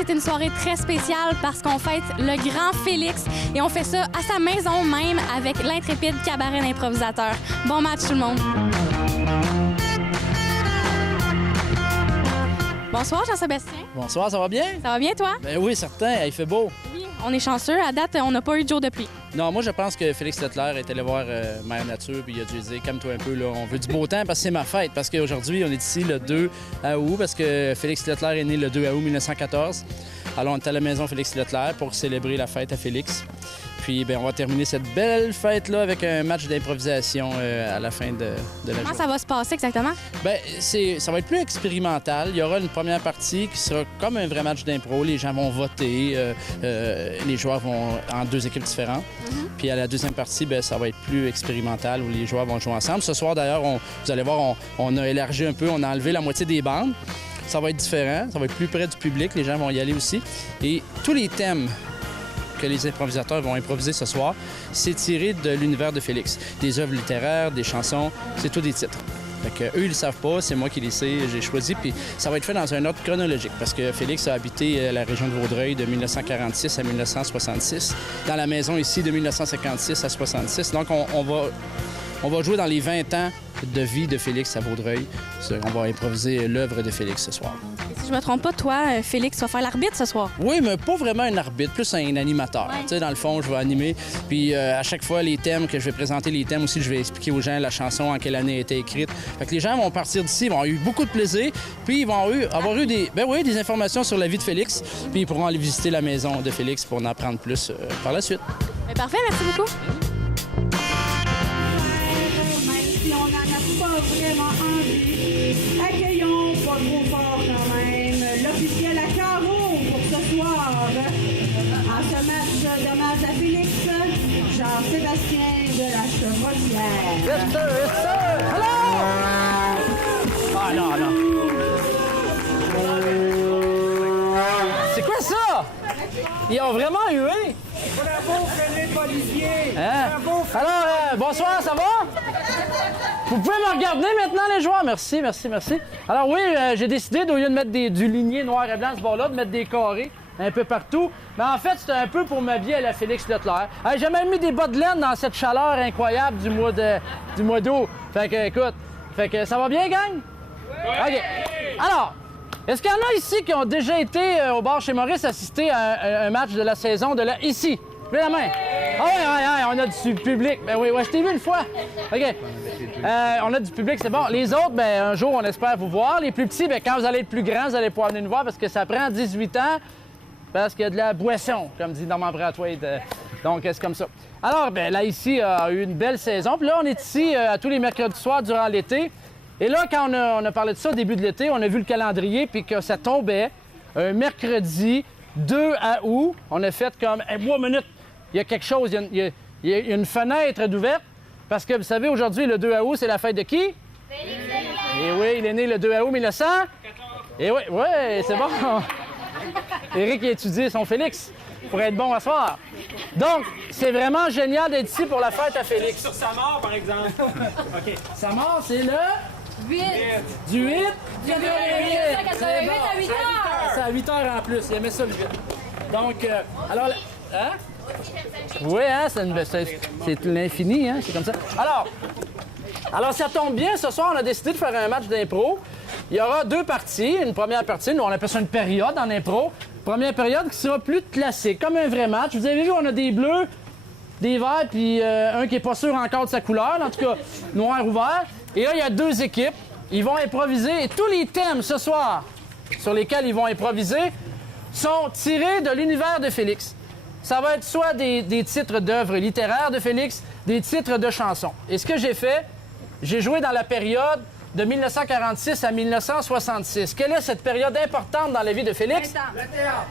c'est une soirée très spéciale parce qu'on fête le grand Félix et on fait ça à sa maison même avec l'intrépide cabaret d'improvisateurs. Bon match tout le monde! Bonsoir Jean-Sébastien. Bonsoir, ça va bien? Ça va bien toi? Ben oui, certain, il fait beau. Oui, on est chanceux. À date, on n'a pas eu de jour de pluie. Non, moi je pense que Félix Leclerc est allé voir Mère Nature puis il a dû dire calme-toi un peu, là, on veut du beau temps parce que c'est ma fête. Parce qu'aujourd'hui, on est ici le 2 août parce que Félix Leclerc est né le 2 août 1914. Alors on est à la maison Félix Leclerc pour célébrer la fête à Félix. Puis ben, on va terminer cette belle fête-là avec un match d'improvisation à la fin de la journée. Comment ça va se passer exactement? Bien, ça va être plus expérimental. Il y aura une première partie qui sera comme un vrai match d'impro. Les gens vont voter, les joueurs vont en deux équipes différentes. Puis à la deuxième partie, bien, ça va être plus expérimental où les joueurs vont jouer ensemble. Ce soir, d'ailleurs, vous allez voir, on a élargi un peu, on a enlevé la moitié des bandes. Ça va être différent, ça va être plus près du public, les gens vont y aller aussi. Et tous les thèmes que les improvisateurs vont improviser ce soir, c'est tiré de l'univers de Félix. Des œuvres littéraires, des chansons, c'est tous des titres. Fait que eux, ils le savent pas, c'est moi qui les sais, j'ai choisi, puis ça va être fait dans un ordre chronologique, parce que Félix a habité la région de Vaudreuil de 1946 à 1966, dans la maison ici de 1956 à 66. Donc on va jouer dans les 20 ans de vie de Félix à Vaudreuil. On va improviser l'œuvre de Félix ce soir. Et si je me trompe pas, toi, Félix, va faire l'arbitre ce soir. Oui, mais pas vraiment un arbitre, plus un animateur. Ouais. Tu sais, dans le fond, je vais animer. Puis à chaque fois, les thèmes que je vais présenter, les thèmes aussi, je vais expliquer aux gens la chanson, en quelle année a été écrite. Fait que les gens vont partir d'ici, ils vont avoir eu beaucoup de plaisir. Puis ils vont avoir eu des informations sur la vie de Félix. Puis ils pourront aller visiter la maison de Félix pour en apprendre plus par la suite. Mais parfait, merci beaucoup. On n'en a pas vraiment envie. Accueillons pas trop fort quand même l'officiel à carreau pour ce soir. En ce match d'hommage à Félix, Jean-Sébastien de la Chevrolière. Yes, sir! Yes, sir! Hello! Ah non, non. C'est quoi ça? Ils ont vraiment hué? Bravo, Philippe Olivier! Hein? Bravo, Alors, bonsoir, ça va? Vous pouvez me regarder maintenant, les joueurs? Merci, merci, merci. Alors oui, j'ai décidé, au lieu de mettre du ligné noir et blanc ce bord-là, de mettre des carrés un peu partout. Mais en fait, c'était un peu pour m'habiller à la Félix Leclerc. J'ai même mis des bas de laine dans cette chaleur incroyable du mois d'août. Fait que, écoute, ça va bien, gang? OK. Alors, est-ce qu'il y en a ici qui ont déjà été au bar chez Maurice assister à un match de la saison de la... Ici? Levez la main. Ah oui, on a du public. Ben oui, je t'ai vu une fois. OK. On a du public, c'est bon. Les autres, ben un jour, on espère vous voir. Les plus petits, ben quand vous allez être plus grands, vous allez pouvoir venir nous voir parce que ça prend 18 ans parce qu'il y a de la boisson, comme dit Norman Brathwaite. Donc, c'est comme ça. Alors, ben là, ici, a eu une belle saison. Puis là, on est ici à tous les mercredis soirs durant l'été. Et là, quand on a parlé de ça au début de l'été, on a vu le calendrier puis que ça tombait un mercredi 2 août. On a fait comme, hey, moi, minute, il y a quelque chose, il y a une fenêtre d'ouverte. Parce que, vous savez, aujourd'hui, le 2 août, c'est la fête de qui? Félix Leclerc! Et oui, il est né le 2 août 1900. Et oui, c'est bon. Éric, il a étudié son Félix pour être bon à soir. Donc, c'est vraiment génial d'être ici pour la fête à Félix. sur sa mort, par exemple. OK. Sa mort, c'est le... 8. Du 8? Du 8 à 8 heures. C'est à 8 heures en plus. Il aimait ça, le 8. Donc, alors... Hein? Oui, hein? C'est l'infini, hein? C'est comme ça. Alors, ça tombe bien. Ce soir, on a décidé de faire un match d'impro. Il y aura deux parties. Une première partie, nous, on appelle ça une période en impro. Première période qui sera plus classique, comme un vrai match. Vous avez vu, on a des bleus, des verts, puis un qui n'est pas sûr encore de sa couleur. En tout cas, noir ou vert. Et là, il y a deux équipes. Ils vont improviser. Et tous les thèmes ce soir sur lesquels ils vont improviser sont tirés de l'univers de Félix. Ça va être soit des titres d'œuvres littéraires de Félix, des titres de chansons. Et ce que j'ai fait, j'ai joué dans la période de 1946 à 1966. Quelle est cette période importante dans la vie de Félix? Le théâtre.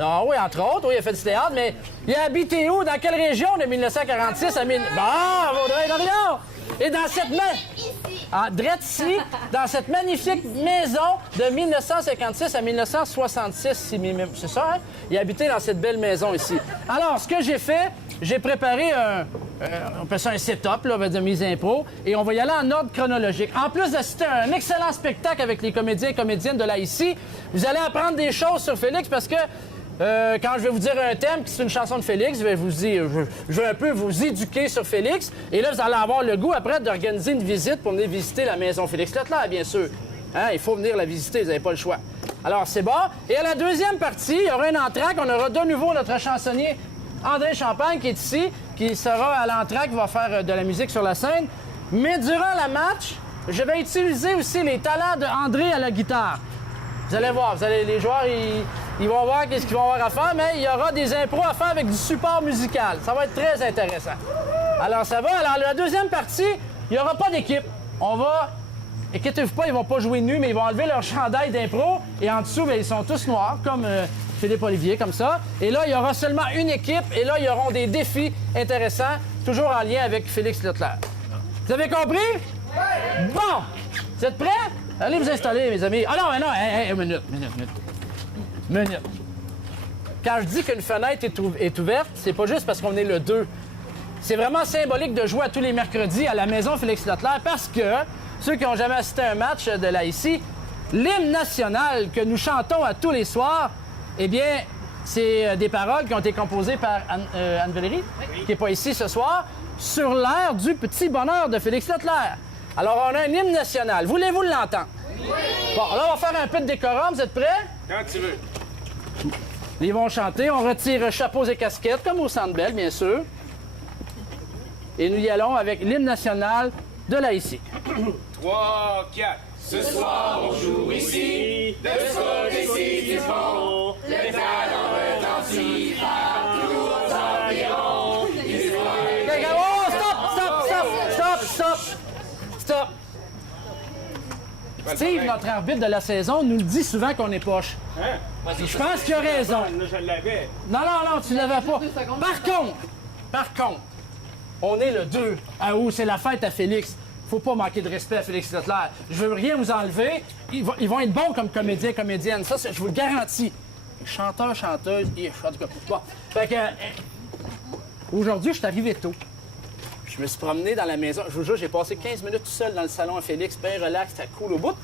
Ah oui, entre autres, oui, il a fait du théâtre, mais il a habité où? Dans quelle région de 1946 à 1000... Bon, Vaudreuil-Dorion! Et dans cette drette ici, dans cette magnifique maison de 1956 à 1966, c'est ça, hein? Il a habité dans cette belle maison ici. Alors, ce que j'ai fait, j'ai préparé on appelle ça un setup, là, on va dire mise impro, et on va y aller en ordre chronologique. En plus d'assister à un excellent spectacle avec les comédiens et comédiennes de l'AIC, vous allez apprendre des choses sur Félix parce que quand je vais vous dire un thème, qui c'est une chanson de Félix, je vais vous dire, je vais un peu vous éduquer sur Félix, et là, vous allez avoir le goût après d'organiser une visite pour venir visiter la maison Félix Leclerc, bien sûr. Hein, il faut venir la visiter, vous n'avez pas le choix. Alors, c'est bon. Et à la deuxième partie, il y aura un entracte. On aura de nouveau notre chansonnier André Champagne qui est ici, qui sera à l'entracte, qui va faire de la musique sur la scène. Mais durant la match, je vais utiliser aussi les talents d'André à la guitare. Vous allez voir, les joueurs, ils vont voir qu'est-ce qu'ils vont avoir à faire, mais il y aura des impros à faire avec du support musical. Ça va être très intéressant. Alors, ça va. Alors, la deuxième partie, il n'y aura pas d'équipe. On va... Inquiétez-vous pas, ils vont pas jouer nus, mais ils vont enlever leur chandail d'impro. Et en dessous, bien, ils sont tous noirs, comme Philippe Olivier, comme ça. Et là, il y aura seulement une équipe. Et là, il y aura des défis intéressants, toujours en lien avec Félix Leclerc. Vous avez compris? Oui! Bon! Vous êtes prêts? Allez vous installer, mes amis. Ah non, mais non, minute. Quand je dis qu'une fenêtre est ouverte, c'est pas juste parce qu'on est le 2. C'est vraiment symbolique de jouer à tous les mercredis à la maison Félix Leclerc parce que... Ceux qui n'ont jamais assisté à un match de l'AIC, l'hymne national que nous chantons à tous les soirs, eh bien, c'est des paroles qui ont été composées par Anne-Valérie, qui n'est pas ici ce soir, sur l'air du petit bonheur de Félix Leclerc. Alors, on a un hymne national. Voulez-vous l'entendre? Oui! Bon, là, on va faire un peu de décorum. Vous êtes prêts? Quand tu veux. Ils vont chanter. On retire chapeaux et casquettes, comme au Centre Bell, bien sûr. Et nous y allons avec l'hymne national de l'AIC. 3, 4. Ce soir, on joue ici, de ce décision, les talents retentissent partout aux environs. Stop! Steve, notre arbitre de la saison, nous le dit souvent qu'on est poche. Hein? Je pense qu'il a raison. Là, je l'avais. Non, tu l'avais pas. Par contre, on est le 2 août, c'est la fête à Félix. Faut pas manquer de respect à Félix Leclerc. Je veux rien vous enlever. Ils vont être bons comme comédiens, comédiennes. Ça, je vous le garantis. Chanteurs, chanteuses, en tout cas. Bon. Fait que... aujourd'hui, je suis arrivé tôt. Je me suis promené dans la maison. Je vous jure, j'ai passé 15 minutes tout seul dans le salon à Félix, bien relax, c'était cool au bout.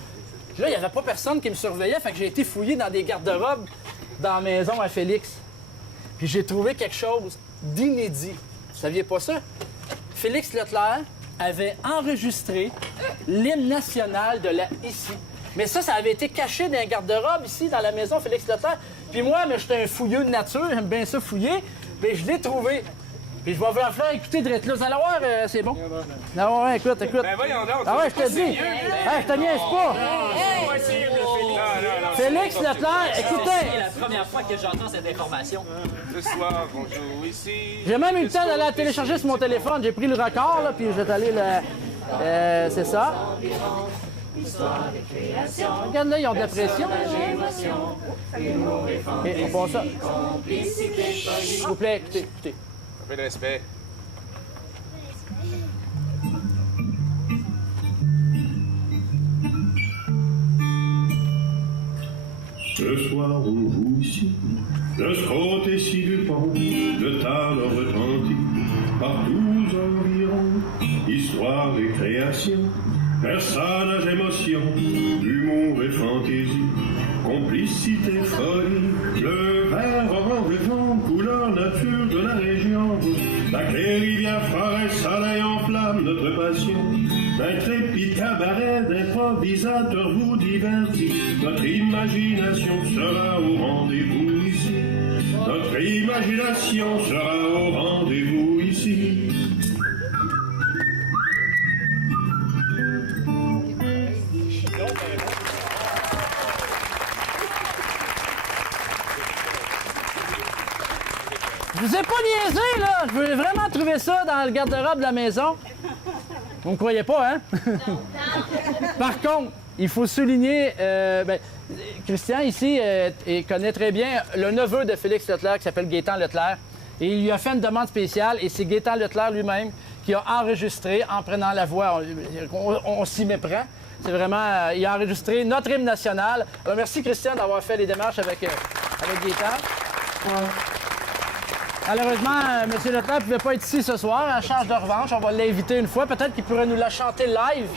Là, il n'y avait pas personne qui me surveillait, fait que j'ai été fouillé dans des garde-robes dans la maison à Félix. Puis j'ai trouvé quelque chose d'inédit. Vous saviez pas ça? Félix Leclerc avait enregistré l'hymne national de la ICI. Mais ça avait été caché dans un garde-robe ici, dans la maison Félix Leclerc. Puis moi, j'étais un fouilleux de nature, j'aime bien ça fouiller, mais je l'ai trouvé. Puis je vais vous la faire écouter de là. Vous allez voir, c'est bon. Ah ouais, écoute. Ben voyons donc. Ah ouais, je te dis. Je te niaise pas. Félix Leclerc, écoutez. C'est la première fois que j'entends cette information. Ce soir, on joue ici. J'ai même eu le temps d'aller la télécharger sur mon téléphone. J'ai pris le record, là, puis je vais aller le... c'est ça. Regarde là, ils ont de la pression. Et on passe ça. S'il vous plaît, écoutez. Un peu de respect. Ce soir on joue ici, le scrote est si du pont, le talent retentit, partout environ, histoire et création, personnage, émotion, humour et fantaisie, complicité, folie, le vert, orange et vent, couleur nature de la région, lac et rivière, forêt, soleil en flamme, notre passion, d'intrépide cabaret, d'improvisateurs vous divertit, notre imagination sera au rendez-vous ici, notre imagination sera au rendez-vous ici. Je vous ai pas niaisé, là! Je voulais vraiment trouver ça dans le garde-robe de la maison. Vous me croyez pas, hein? Par contre, il faut souligner... Christian, ici, connaît très bien le neveu de Félix Leclerc, qui s'appelle Gaétan Leclerc. Et il lui a fait une demande spéciale, et c'est Gaétan Leclerc lui-même qui a enregistré en prenant la voix. On s'y méprend. C'est vraiment... il a enregistré notre hymne national. Alors, merci, Christian, d'avoir fait les démarches avec Gaétan. Malheureusement, M. Leclerc ne pouvait pas être ici ce soir. À charge de revanche, on va l'inviter une fois. Peut-être qu'il pourrait nous la chanter live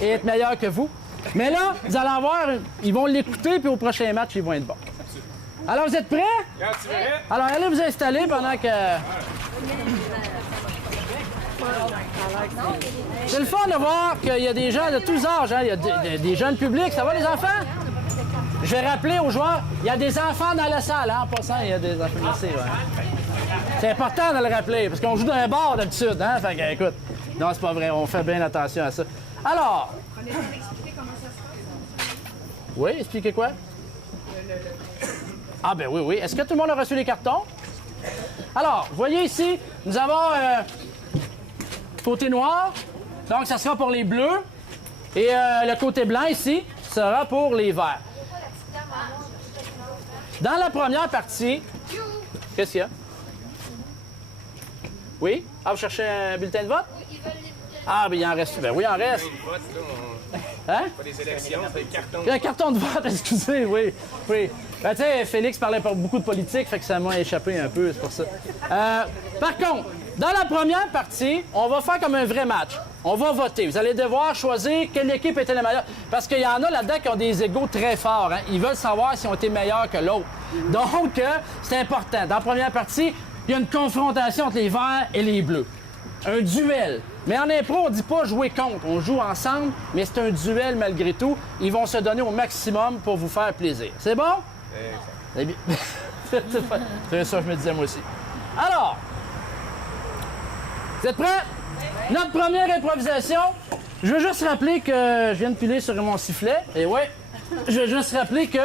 et être meilleur que vous. Mais là, vous allez voir, ils vont l'écouter, puis au prochain match, ils vont être bons. Alors, vous êtes prêts? Quand tu verrais. Alors, allez vous installer pendant que... C'est le fun de voir qu'il y a des gens de tous âges. Hein? Il y a des jeunes publics. Ça va, les enfants? Je vais rappeler aux joueurs, il y a des enfants dans la salle. Hein? En passant, il y a des enfants. Merci, ouais. C'est important de le rappeler, parce qu'on joue dans un bar d'habitude. Hein? Fait que, écoute, non, c'est pas vrai. On fait bien attention à ça. Alors... Oui, expliquez quoi? Ah, ben oui, oui. Est-ce que tout le monde a reçu les cartons? Alors, vous voyez ici, nous avons côté noir, donc ça sera pour les bleus. Et le côté blanc ici sera pour les verts. Dans la première partie, qu'est-ce qu'il y a? Oui? Ah, vous cherchez un bulletin de vote? Ah, ben il en reste. Ben oui, il en reste. Hein? Pas des élections, c'est des cartons. Il y a un carton de vote, excusez, oui. Oui. Ben, tu sais, Félix parlait pas beaucoup de politique, fait que ça m'a échappé un peu, c'est pour ça. Par contre, dans la première partie, on va faire comme un vrai match. On va voter. Vous allez devoir choisir quelle équipe était la meilleure. Parce qu'il y en a là-dedans qui ont des égos très forts. Hein? Ils veulent savoir s'ils ont été meilleurs que l'autre. Donc, c'est important. Dans la première partie, il y a une confrontation entre les verts et les bleus. Un duel. Mais en impro, on dit pas jouer contre. On joue ensemble, mais c'est un duel malgré tout. Ils vont se donner au maximum pour vous faire plaisir. C'est bon? C'est bien. C'est ça que je me disais moi aussi. Alors, vous êtes prêts? Notre première improvisation, je veux juste rappeler que je viens de piler sur mon sifflet. Et ouais, je veux juste rappeler que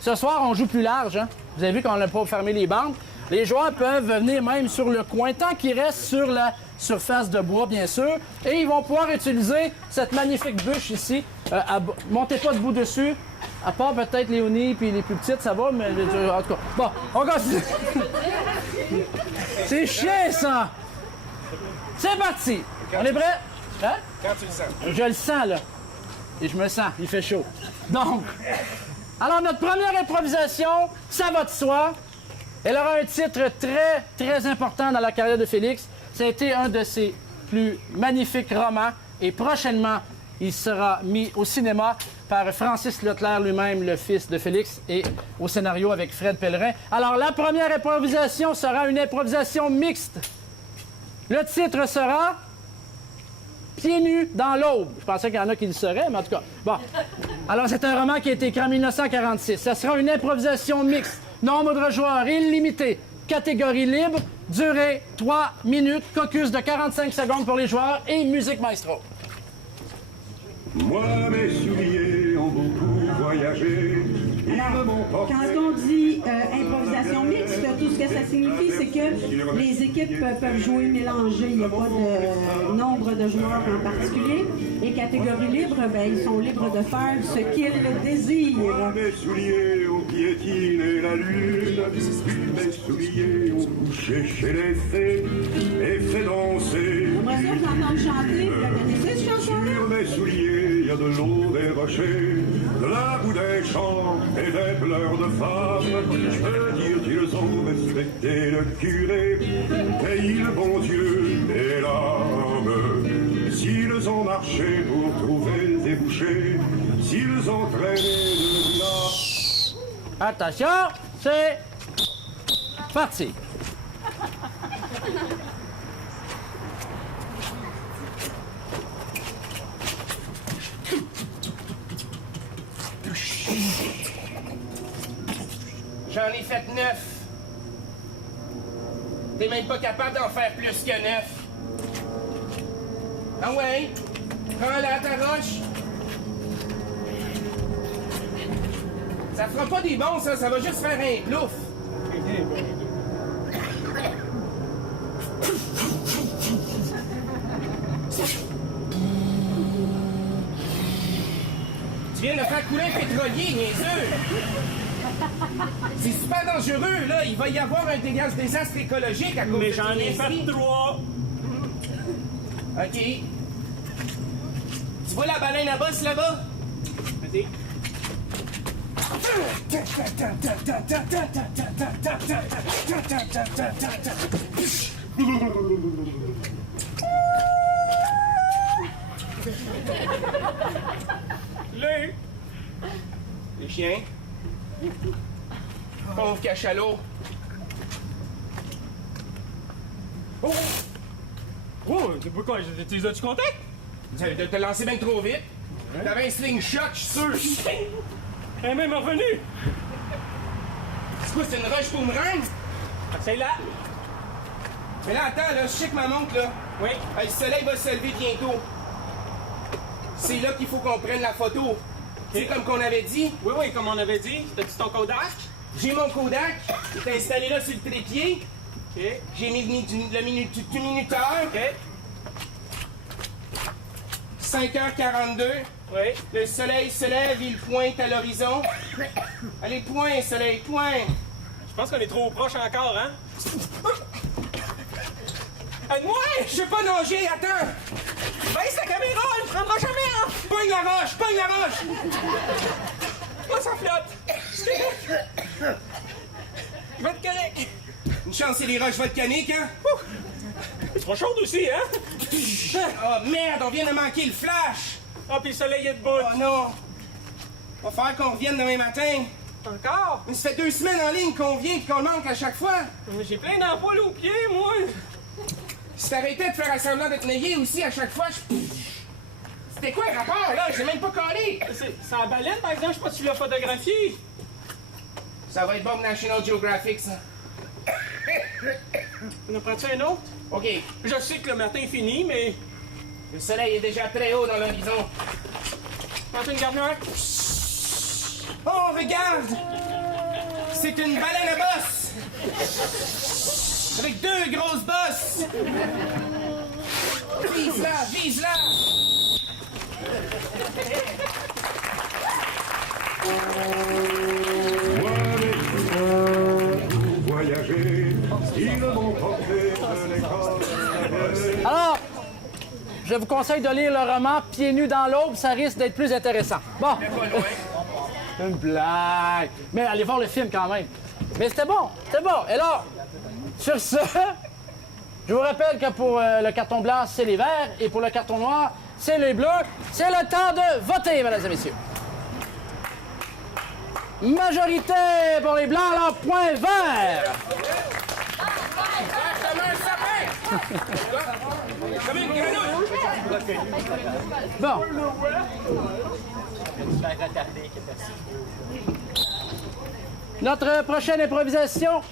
ce soir, on joue plus large. Hein? Vous avez vu qu'on n'a pas fermé les bandes. Les joueurs peuvent venir même sur le coin, tant qu'ils restent sur la surface de bois, bien sûr. Et ils vont pouvoir utiliser cette magnifique bûche ici. Montez pas debout dessus. À part peut-être Léonie puis les plus petites, ça va, mais en tout cas. Bon, on continue. C'est chiant, ça! C'est parti! On est prêts? Hein? Quand tu le sens. Je le sens, là. Et je me sens, il fait chaud. Donc, alors notre première improvisation, ça va de soi. Elle aura un titre très, très important dans la carrière de Félix. Ça a été un de ses plus magnifiques romans. Et prochainement, il sera mis au cinéma par Francis Leclerc lui-même, le fils de Félix, et au scénario avec Fred Pellerin. Alors, la première improvisation sera une improvisation mixte. Le titre sera Pieds nus dans l'aube. Je pensais qu'il y en a qui le sauraient, mais en tout cas. Bon. Alors, c'est un roman qui a été écrit en 1946. Ça sera une improvisation mixte. Nombre de joueurs illimité. Catégorie libre. Durée 3 minutes. Caucus de 45 secondes pour les joueurs et musique maestro. Moi, mes souliers ont beaucoup voyagé. Alors, quand on dit improvisation mixte, tout ce que ça signifie, c'est que les équipes peuvent jouer mélangées. Il n'y a pas de nombre de joueurs en particulier. Et catégorie libre, ben, ils sont libres de faire ce qu'ils désirent. Moi, mes souliers ont piétiné la lune. Mes souliers ont couché chez les fées et fait danser. J'aimerais ça vous entendre chanter. Vous la connaissez, cette chanson-là? Sur mes souliers, il y a de l'eau des rochers, de la boue des champs et des pleurs de femmes. Je peux dire qu'ils ont respecté le curé, payé le bon Dieu et l'âme. S'ils ont marché pour trouver les débouchés, s'ils ont traîné de là. Attention, c'est parti. J'en ai fait 9. T'es même pas capable d'en faire plus que 9. Ah ouais? Prends-la ta roche. Ça fera pas des bons, ça va juste faire un plouf. Tu viens de faire couler un pétrolier, niaiseux! C'est super dangereux, là! Il va y avoir un désastre écologique à cause de j'en ai fait 3. OK. Tu vois la baleine à bosse là-bas? Vas-y. Les chiens. Pauvre cachalot. Oh! Oh, pourquoi? Tu les as-tu compté? De te lancer bien trop vite. T'avais un slingshot, je suis sûr. Elle est même revenue. C'est quoi, c'est une roche boomerang? C'est là. Mais là, attends, là, je sais que ma montre, là. Oui. Le soleil va se lever bientôt. C'est là qu'il faut qu'on prenne la photo. C'est comme qu'on avait dit. Oui, comme on avait dit. T'as-tu ton Kodak? J'ai mon Kodak. Il est installé là sur le trépied. OK. J'ai mis le minuteur. OK. 5h42. Oui. Le soleil se lève, il pointe à l'horizon. Allez, point, soleil, point. Je pense qu'on est trop proche encore, hein? Aide-moi! Je sais pas nager, attends! Baisse la caméra, elle ne prendra jamais, hein? Pogne la roche, pogne la roche! Oh, ça flotte! Je vais être correct. Une chance, c'est les roches volcaniques, hein? C'est trop chaude aussi, hein? Oh merde, on vient de manquer le flash! Ah, puis le soleil est debout. Oh non! Va falloir qu'on revienne demain matin. Encore? Mais ça fait 2 semaines en ligne qu'on vient et qu'on le manque à chaque fois. J'ai plein d'ampoules aux pieds, moi. Si t'arrêtais de faire semblant de te nailler aussi à chaque fois, C'était quoi le rapport, là? J'ai même pas collé! C'est la baleine, par exemple, je sais pas si tu l'as photographié. Ça va être bon pour National Geographic, ça. On en prend-tu un autre? OK. Je sais que le matin est fini, mais... Le soleil est déjà très haut dans l'horizon. Prends une garnière. Oh, regarde! C'est une baleine à bosse! Avec 2 grosses bosses! Vise-la, vise-la! Voyager, ils m'ont porté de l'école. Alors, je vous conseille de lire le roman Pieds nus dans l'aube, ça risque d'être plus intéressant. Bon. Une blague. Mais allez voir le film quand même. Mais c'était bon, c'était bon. Et là, sur ce, je vous rappelle que pour le carton blanc, c'est les verts, et pour le carton noir, c'est les bleus. C'est le temps de voter, mesdames et messieurs. Majorité pour les blancs, alors point vert. Comme un sapin! Comme une grenouille! Bon. Notre prochaine improvisation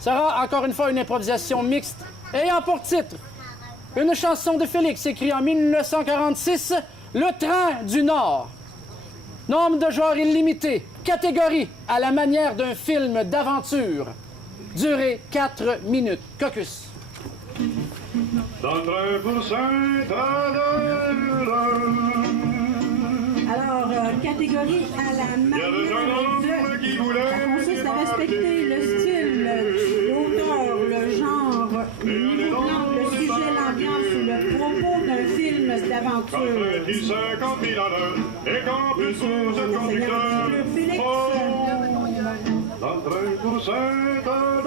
sera encore une fois une improvisation mixte ayant pour titre une chanson de Félix écrite en 1946, Le Train du Nord. Nombre de joueurs illimité, catégorie à la manière d'un film d'aventure. Durée 4 minutes. Caucus. Dans le train pour Saint-Adèle. Alors, catégorie à la manière de... Ça consiste à respecter le style, l'auteur, le genre, le niveau de langue, le sujet, l'ambiance ou le propos d'un film d'aventure. Qui 50 000 à l'heure et qu'en plus vous êtes conducteur. Félix. Dans le train pour Saint-Adèle.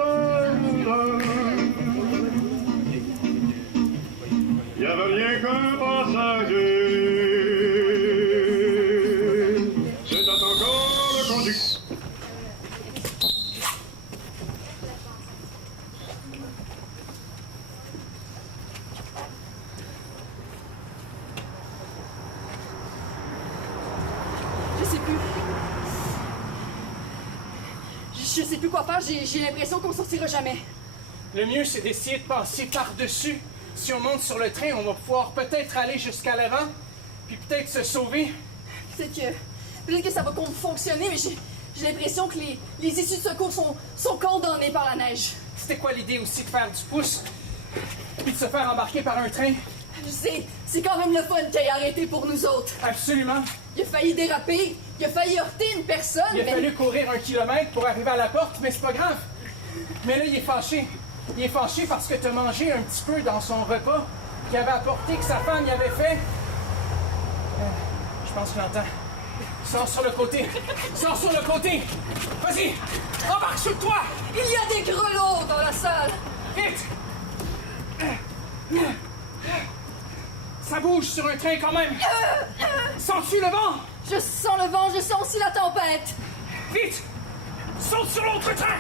Il n'y avait rien qu'un passager. C'était encore le conducteur. Je sais plus quoi faire, j'ai l'impression qu'on sortira jamais. Le mieux, c'est d'essayer de passer par-dessus. Si on monte sur le train, on va pouvoir peut-être aller jusqu'à l'avant, puis peut-être se sauver. Peut-être que ça va fonctionner, mais j'ai l'impression que les issues de secours sont condamnées par la neige. C'était quoi l'idée aussi de faire du pouce, puis de se faire embarquer par un train? C'est quand même le fun qu'il ait arrêté pour nous autres. Absolument. Il a failli déraper, il a failli heurter une personne, Il a fallu courir 1 kilomètre pour arriver à la porte, mais c'est pas grave. Mais là, il est fâché. Il est fâché parce que tu as mangé un petit peu dans son repas qu'il avait apporté, que sa femme y avait fait. Je pense que je l'entends. Sors sur le côté. Sors sur le côté. Vas-y, embarque sur toi. Il y a des grelots dans la salle. Vite. Ça bouge sur un train quand même. Sens-tu le vent? Je sens le vent, je sens aussi la tempête. Vite. Saute sur l'autre train.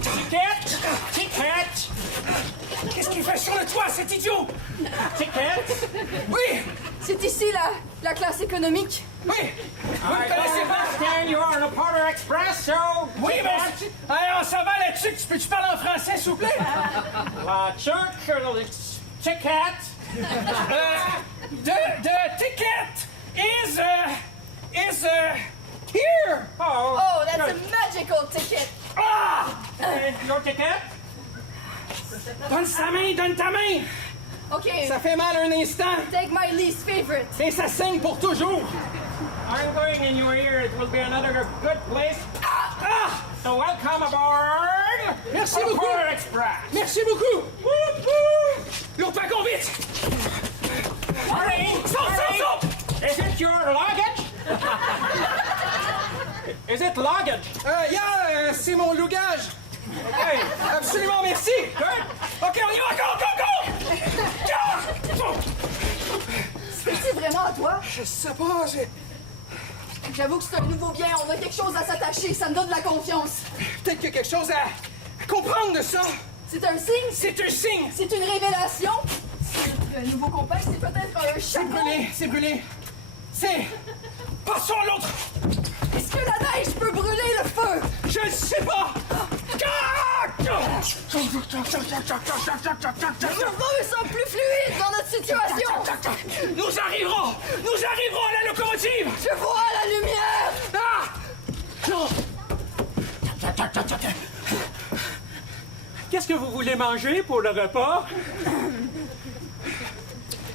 Ticket! Ticket! Qu'est-ce qu'il fait sur le toit, cet idiot? Ticket! Oui! C'est ici la classe économique. Oui! Vous ne connaissez pas? You are on a Polar Express, so... Oui, mais... Alors, ça va là-dessus. Tu parles en français, s'il vous plaît? Ticket! The ticket is here! Oh, that's a magical ticket. Ah! Your ticket? Donne ta main! Okay, Ça fait mal un instant, take my least favorite. et ça saigne pour toujours. I'm going in your ear. It will be another good place. Ah! So welcome aboard! Merci on beaucoup! Polar Express! Merci beaucoup! L'autre wagon, vite! Hurry! Saute! Is it your luggage? Is it luggage? C'est mon lugage. Okay. Absolument, merci. Good. OK, on y va, go! C'est vraiment à toi? Je sais pas, J'avoue que c'est un nouveau bien, on a quelque chose à s'attacher, ça me donne de la confiance. peut-être qu'il y a quelque chose à comprendre de ça. C'est un signe? C'est un signe. C'est une révélation? Le nouveau compagnon, c'est peut-être un chapeau? C'est brûlé. C'est... Passons à l'autre. Est-ce que la neige peut brûler le feu? Je ne sais pas. Je me sens plus fluide dans notre situation. Nous arriverons à la locomotive. Je vois la lumière. Qu'est-ce que vous voulez manger pour le repas?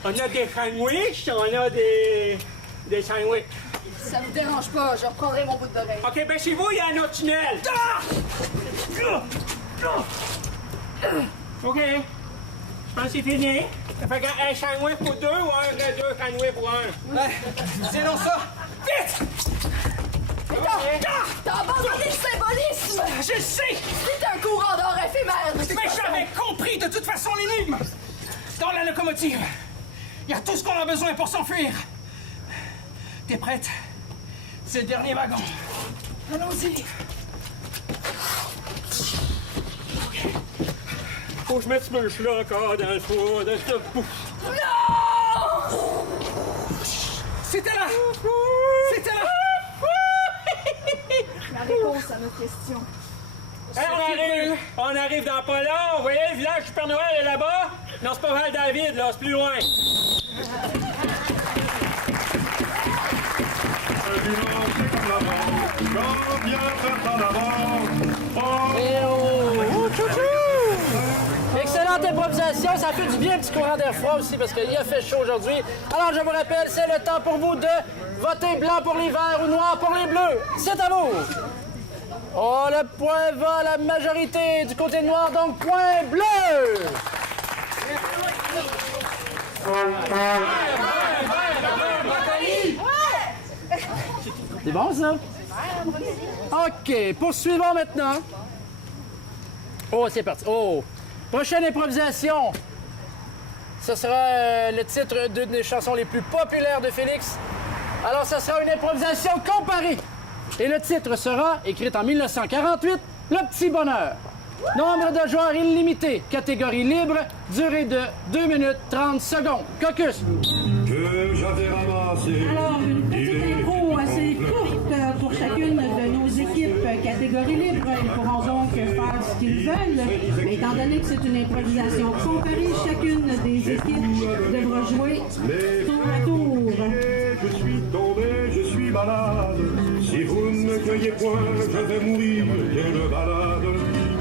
On a des sandwichs, on a des sandwichs. Ça vous dérange pas, je reprendrai mon bout d'oreille. OK, ben chez vous, il y a un autre tunnel. OK. Je pense que c'est fini. Ça fait un sandwich pour deux ou deux sandwichs pour un? C'est non ça. Vite. T'as abandonné le symbolisme! Je sais. C'est un courant d'or éphémère de toute Mais façon. j'avais compris de toute façon l'énigme. Dans la locomotive, il y a tout ce qu'on a besoin pour s'enfuir. T'es prête? C'est le dernier wagon. Allons-y. Faut que je mette ce bûche-là encore dans le four. Non! C'était là. C'était là. La réponse à notre question. Hey, on arrive dans pas long. Vous voyez, le village du Père Noël est là-bas. Non, c'est pas Val-David, là, c'est plus loin. Excellente improvisation, ça fait du bien un petit courant d'air froid aussi parce qu'il a fait chaud aujourd'hui. Alors je vous rappelle, c'est le temps pour vous de voter blanc pour les verts ou noir pour les bleus. C'est à vous! Oh, le point va à la majorité du côté noir, donc point bleu! C'est bon, ça? OK, poursuivons maintenant. Oh, c'est parti. Oh! Prochaine improvisation. Ce sera le titre d'une des chansons les plus populaires de Félix. Alors, ce sera une improvisation comparée. Et le titre sera, écrit en 1948, Le Petit Bonheur. Nombre de joueurs illimité, catégorie libre, durée de 2 minutes 30 secondes. Caucus. Que j'avais ramassé. Alors, une petite intro assez courte pour chacune de nos équipes catégorie libre. Ils pourront donc faire ce qu'ils veulent. Mais étant donné que c'est une improvisation comparée, chacune des équipes devra jouer tour à tour. Je suis tombé, je suis malade. Si vous ne me cueillez point, je vais mourir de balade.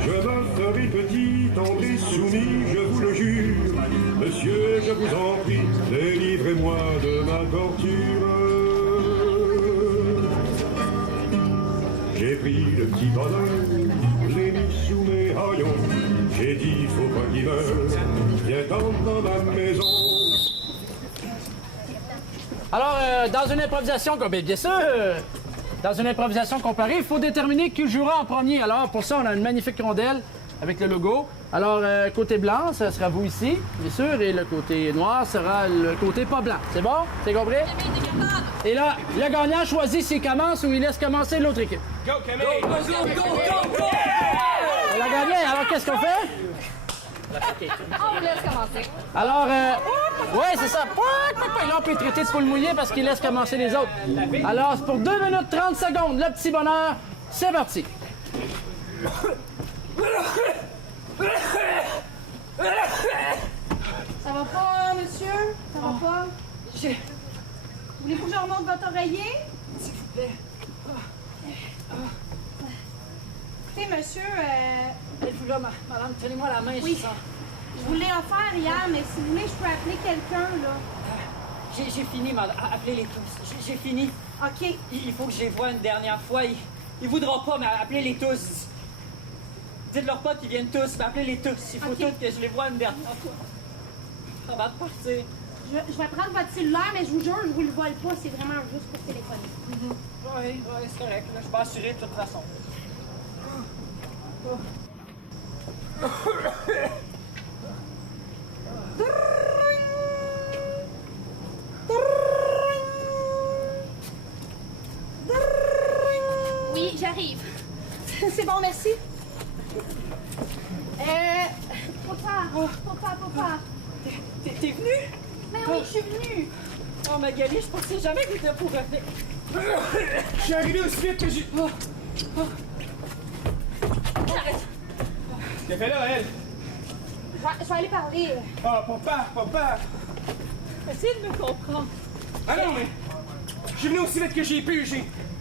Je me ferai petit, tendre et soumis, je vous le jure. Monsieur, je vous en prie, délivrez-moi de ma torture. J'ai pris le petit bonheur, l'ai mis sous mes haillons. J'ai dit, faut pas qu'il meure, viens dans ma maison. Alors, dans une improvisation, bien sûr, dans une improvisation comparée, il faut déterminer qui jouera en premier. Alors, pour ça, on a une magnifique rondelle avec le logo. Alors, côté blanc, ça sera vous ici, bien sûr, et le côté noir sera le côté pas blanc. C'est bon? C'est compris? Et là, le gagnant choisit s'il commence ou il laisse commencer l'autre équipe. Go, Camille! Go, go, go, go, go! Elle a gagné, alors qu'est-ce qu'on fait? On laisse commencer. Alors, ouais, c'est ça. Là, on peut traiter de poule mouillée parce qu'il laisse commencer les autres. Alors, c'est pour 2 minutes 30 secondes, le petit bonheur. C'est parti. Ça va pas, monsieur? Ça va pas? Voulez-vous que je remonte votre oreiller? S'il vous plaît. Écoutez, monsieur, Êtes-vous là, madame? Tenez-moi la main, Oui. je sens. je vous l'ai offert hier, mais si vous voulez, je peux appeler quelqu'un, là. J'ai fini, madame. Appelez-les tous. J'ai fini. OK. Il faut que je les voie une dernière fois. Ils voudront pas, mais appelez-les tous. Dites-leur pas qu'ils viennent tous, mais appelez-les tous. Il faut Ok. tous que je les voie une dernière fois. Avant de partir. Je vais prendre votre cellulaire, mais je vous jure, je vous le vole pas. C'est vraiment juste pour téléphoner. Oui, c'est correct. Là, je vais assurer de toute façon. Oui, j'arrive. C'est bon, merci. Papa. T'es venu? Mais oui, je suis venue. Oh, Magali, je pensais jamais que tu pourrais venir. Je suis arrivé aussi vite que j'ai... Arrête. Qu'est-ce qu'elle fait là, elle? Je vais aller parler. Oh, papa! Essayez de me comprendre. Ah non, mais... Je suis venu aussi vite que j'ai pu.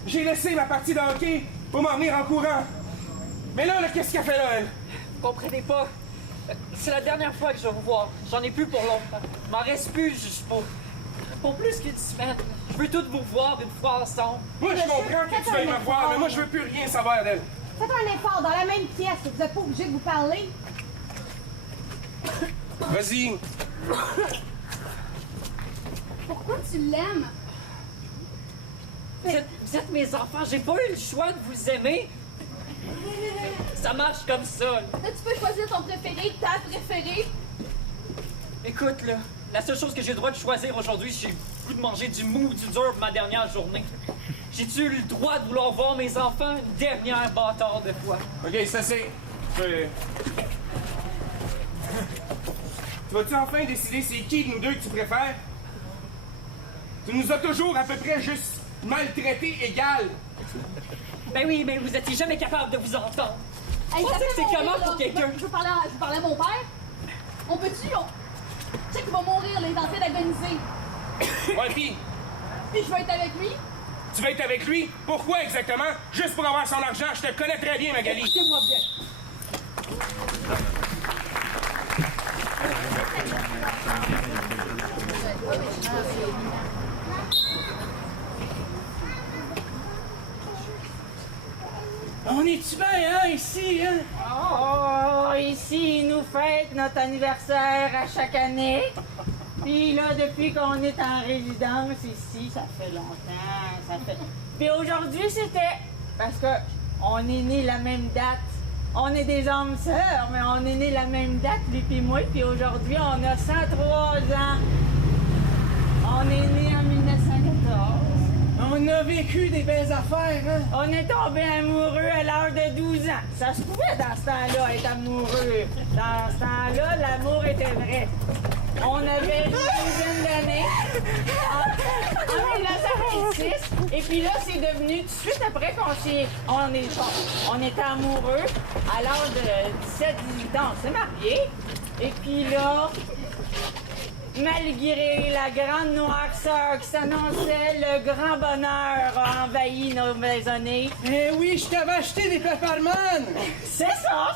J'ai laissé ma partie de hockey pour m'en venir en courant. Mais là, qu'est-ce qu'elle fait là, elle? Vous comprenez pas? C'est la dernière fois que je vais vous voir. J'en ai plus pour longtemps. M'en reste plus juste pour plus qu'une semaine. Je veux toutes vous voir une fois ensemble. Moi, je comprends que tu veuilles me voir, mais moi, je veux plus rien savoir d'elle. Faites un effort dans la même pièce. Vous n'êtes pas obligé de vous parler. Vas-y. Pourquoi tu l'aimes? Vous êtes mes enfants. J'ai pas eu le choix de vous aimer. Ça marche comme ça. Là. Là, tu peux choisir ton préféré, ta préférée. Écoute, là, la seule chose que j'ai le droit de choisir aujourd'hui, j'ai le goût de manger du mou ou du dur pour ma dernière journée. J'ai-tu le droit de vouloir voir mes enfants une dernière bâtard de fois? OK, ça c'est... Tu vas-tu enfin décider c'est qui de nous deux que tu préfères? Tu nous as toujours à peu près juste maltraités égal. Ben oui, mais vous étiez jamais capable de vous entendre. Hey, On ça sait que fait c'est mourir, comment là. pour quelqu'un. Je veux parler à mon père. On peut-tu? Tu sais qu'il va mourir, les enfants d'agoniser. Ouais, pis, Puis je vais être avec lui. tu vas être avec lui? Pourquoi exactement? Juste pour avoir son argent, je te connais très bien, Magali. Écoutez-moi bien. On est-tu bien, hein, ici, hein? Oh, ici, ils nous fêtent notre anniversaire à chaque année. Puis là, depuis qu'on est en résidence ici, ça fait longtemps, ça fait... Puis aujourd'hui, c'était parce que on est nés la même date. On est des hommes sœurs, mais on est nés la même date, lui puis moi. Puis aujourd'hui, on a 103 ans. On est nés en 1914. On a vécu des belles affaires, hein? On est tombé amoureux à l'âge de 12 ans. Ça se pouvait dans ce temps-là être amoureux. Dans ce temps-là, l'amour était vrai. On avait une douzaine d'années en 1926. Et puis là, c'est devenu tout de suite après on était amoureux à l'âge de 17-18 ans. On s'est mariés. Et puis là, malgré la grande noirceur qui s'annonçait, le grand bonheur a envahi nos maisonnées. Eh oui, je t'avais acheté des Pepperman! C'est ça!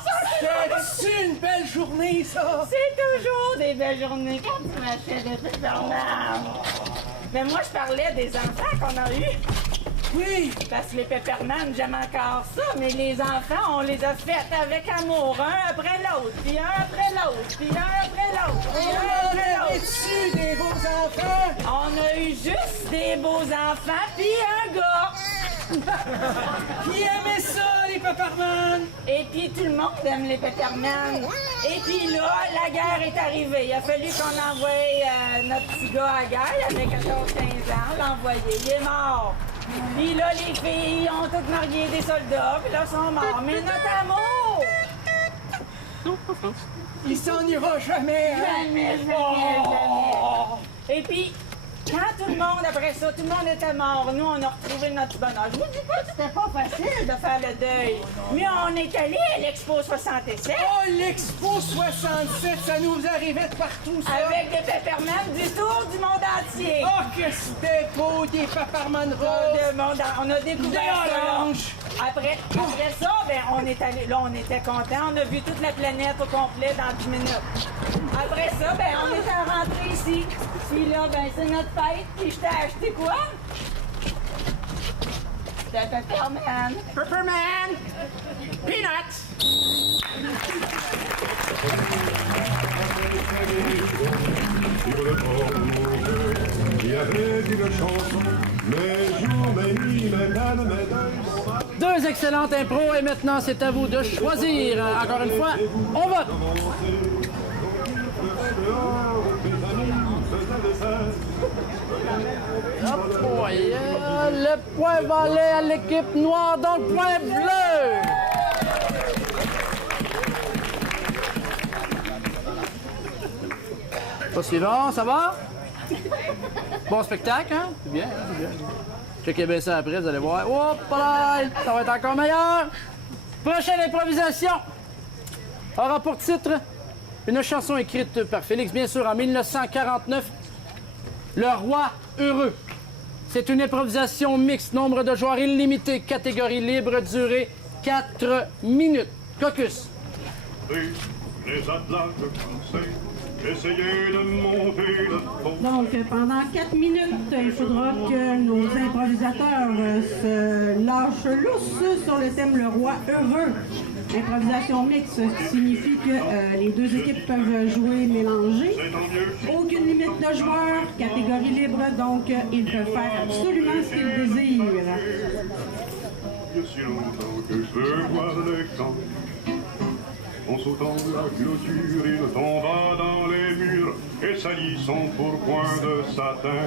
C'est une belle journée, ça! C'est toujours des belles journées quand tu m'achètes des Pepperman. Mais moi, je parlais des enfants qu'on a eus. Oui! Parce que les Pepperman, j'aime encore ça, mais les enfants, on les a faits avec amour, un après l'autre, puis un après l'autre, puis un après l'autre, puis un après l'autre. Des beaux enfants! On a eu eu juste des beaux enfants puis un gars. Qui aimait ça, les Pepperman? Et puis tout le monde aime les Pepperman. Et puis là, la guerre est arrivée. Il a fallu qu'on envoie notre petit gars à la guerre. Il avait 14-15 ans, l'envoyer. Il est mort. Puis là, les filles ont toutes marié des soldats, puis là, ils sont morts. Mais notre amour! Il s'en ira jamais, hein? Jamais, jamais. Et puis, quand tout le monde, après ça, tout le monde était mort, nous, on a retrouvé notre bonheur. Je vous dis pas que c'était pas facile de faire le deuil. Mais on est allé à l'Expo 67. Oh, l'Expo 67, ça nous arrivait de partout, ça! Avec des Pepperman du tour du monde entier. Oh, que c'était beau, des Pepperman roses! On a découvert Des ça. oranges. Après ça, ben, on est allé, là, on était contents. On a vu toute la planète au complet dans 10 minutes. Après ça, ben, on est rentré ici. Puis là, ben, c'est notre fête. Puis je t'ai acheté quoi? C'était Pepperman. Pepperman! Peanuts! Il y avait une chanson, mes jours, mes nuits, mes peines, mes deuils. Deux excellentes impros et maintenant c'est à vous de choisir. Encore une fois, on vote. Hop, ouais, le point va aller à l'équipe noire, donc point bleu. Pas suivant, ça va? Bon spectacle, hein? C'est bien, c'est bien. Checkez bien ça après, vous allez voir. Hop là, ça va être encore meilleur. Prochaine improvisation aura pour titre une chanson écrite par Félix, bien sûr, en 1949, Le Roi Heureux. C'est une improvisation mixte, nombre de joueurs illimité, catégorie libre, durée 4 minutes. Caucus. Les attelages français, essayez de monter le pont. Donc, pendant 4 minutes, il faudra que nos improvisateurs se lâchent lousse sur le thème Le Roi Heureux. Improvisation mixte signifie que les deux équipes peuvent jouer mélangées. Aucune limite de joueurs, catégorie libre, donc ils peuvent faire absolument ce qu'ils désirent. Il y a si longtemps que je vois le camp. En sautant la clôture, il tomba dans les murs et salit son pourpoint de satin.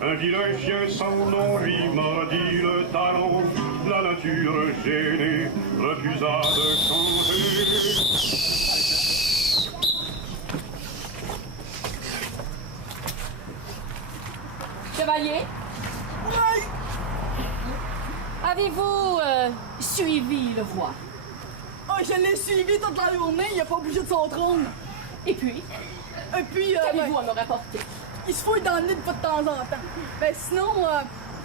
Un vilain chien sans nom lui mordit le talon. La nature gênée refusa de chanter. Chevalier? Oui! Avez-vous suivi le roi? Oh, je l'ai suivi toute la journée, il n'a pas bougé de son trône. Et puis? Qu'avez-vous à me rapporter? Il se fouille dans le lit de temps en temps. Ben sinon,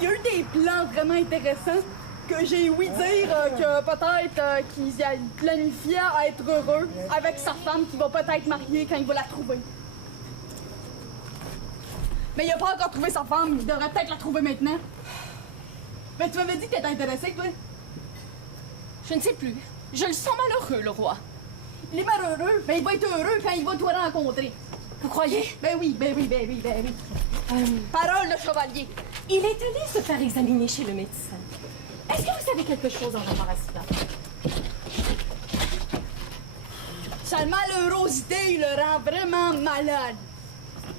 il y a eu des plans vraiment intéressants que j'ai ouï dire que peut-être qu'il planifiait à être heureux avec sa femme qui va peut-être marier quand il va la trouver. Mais il n'a pas encore trouvé sa femme, il devrait peut-être la trouver maintenant. Ben tu m'avais dit que t'étais intéressé, toi? Je ne sais plus. Je le sens malheureux, le roi. Il est malheureux, ben il va être heureux quand il va te rencontrer. Vous croyez? Ben oui. Parole de chevalier. Il est allé se faire examiner chez le médecin. Est-ce que vous savez quelque chose en rapport à cela? Sa malheurosité, il le rend vraiment malade.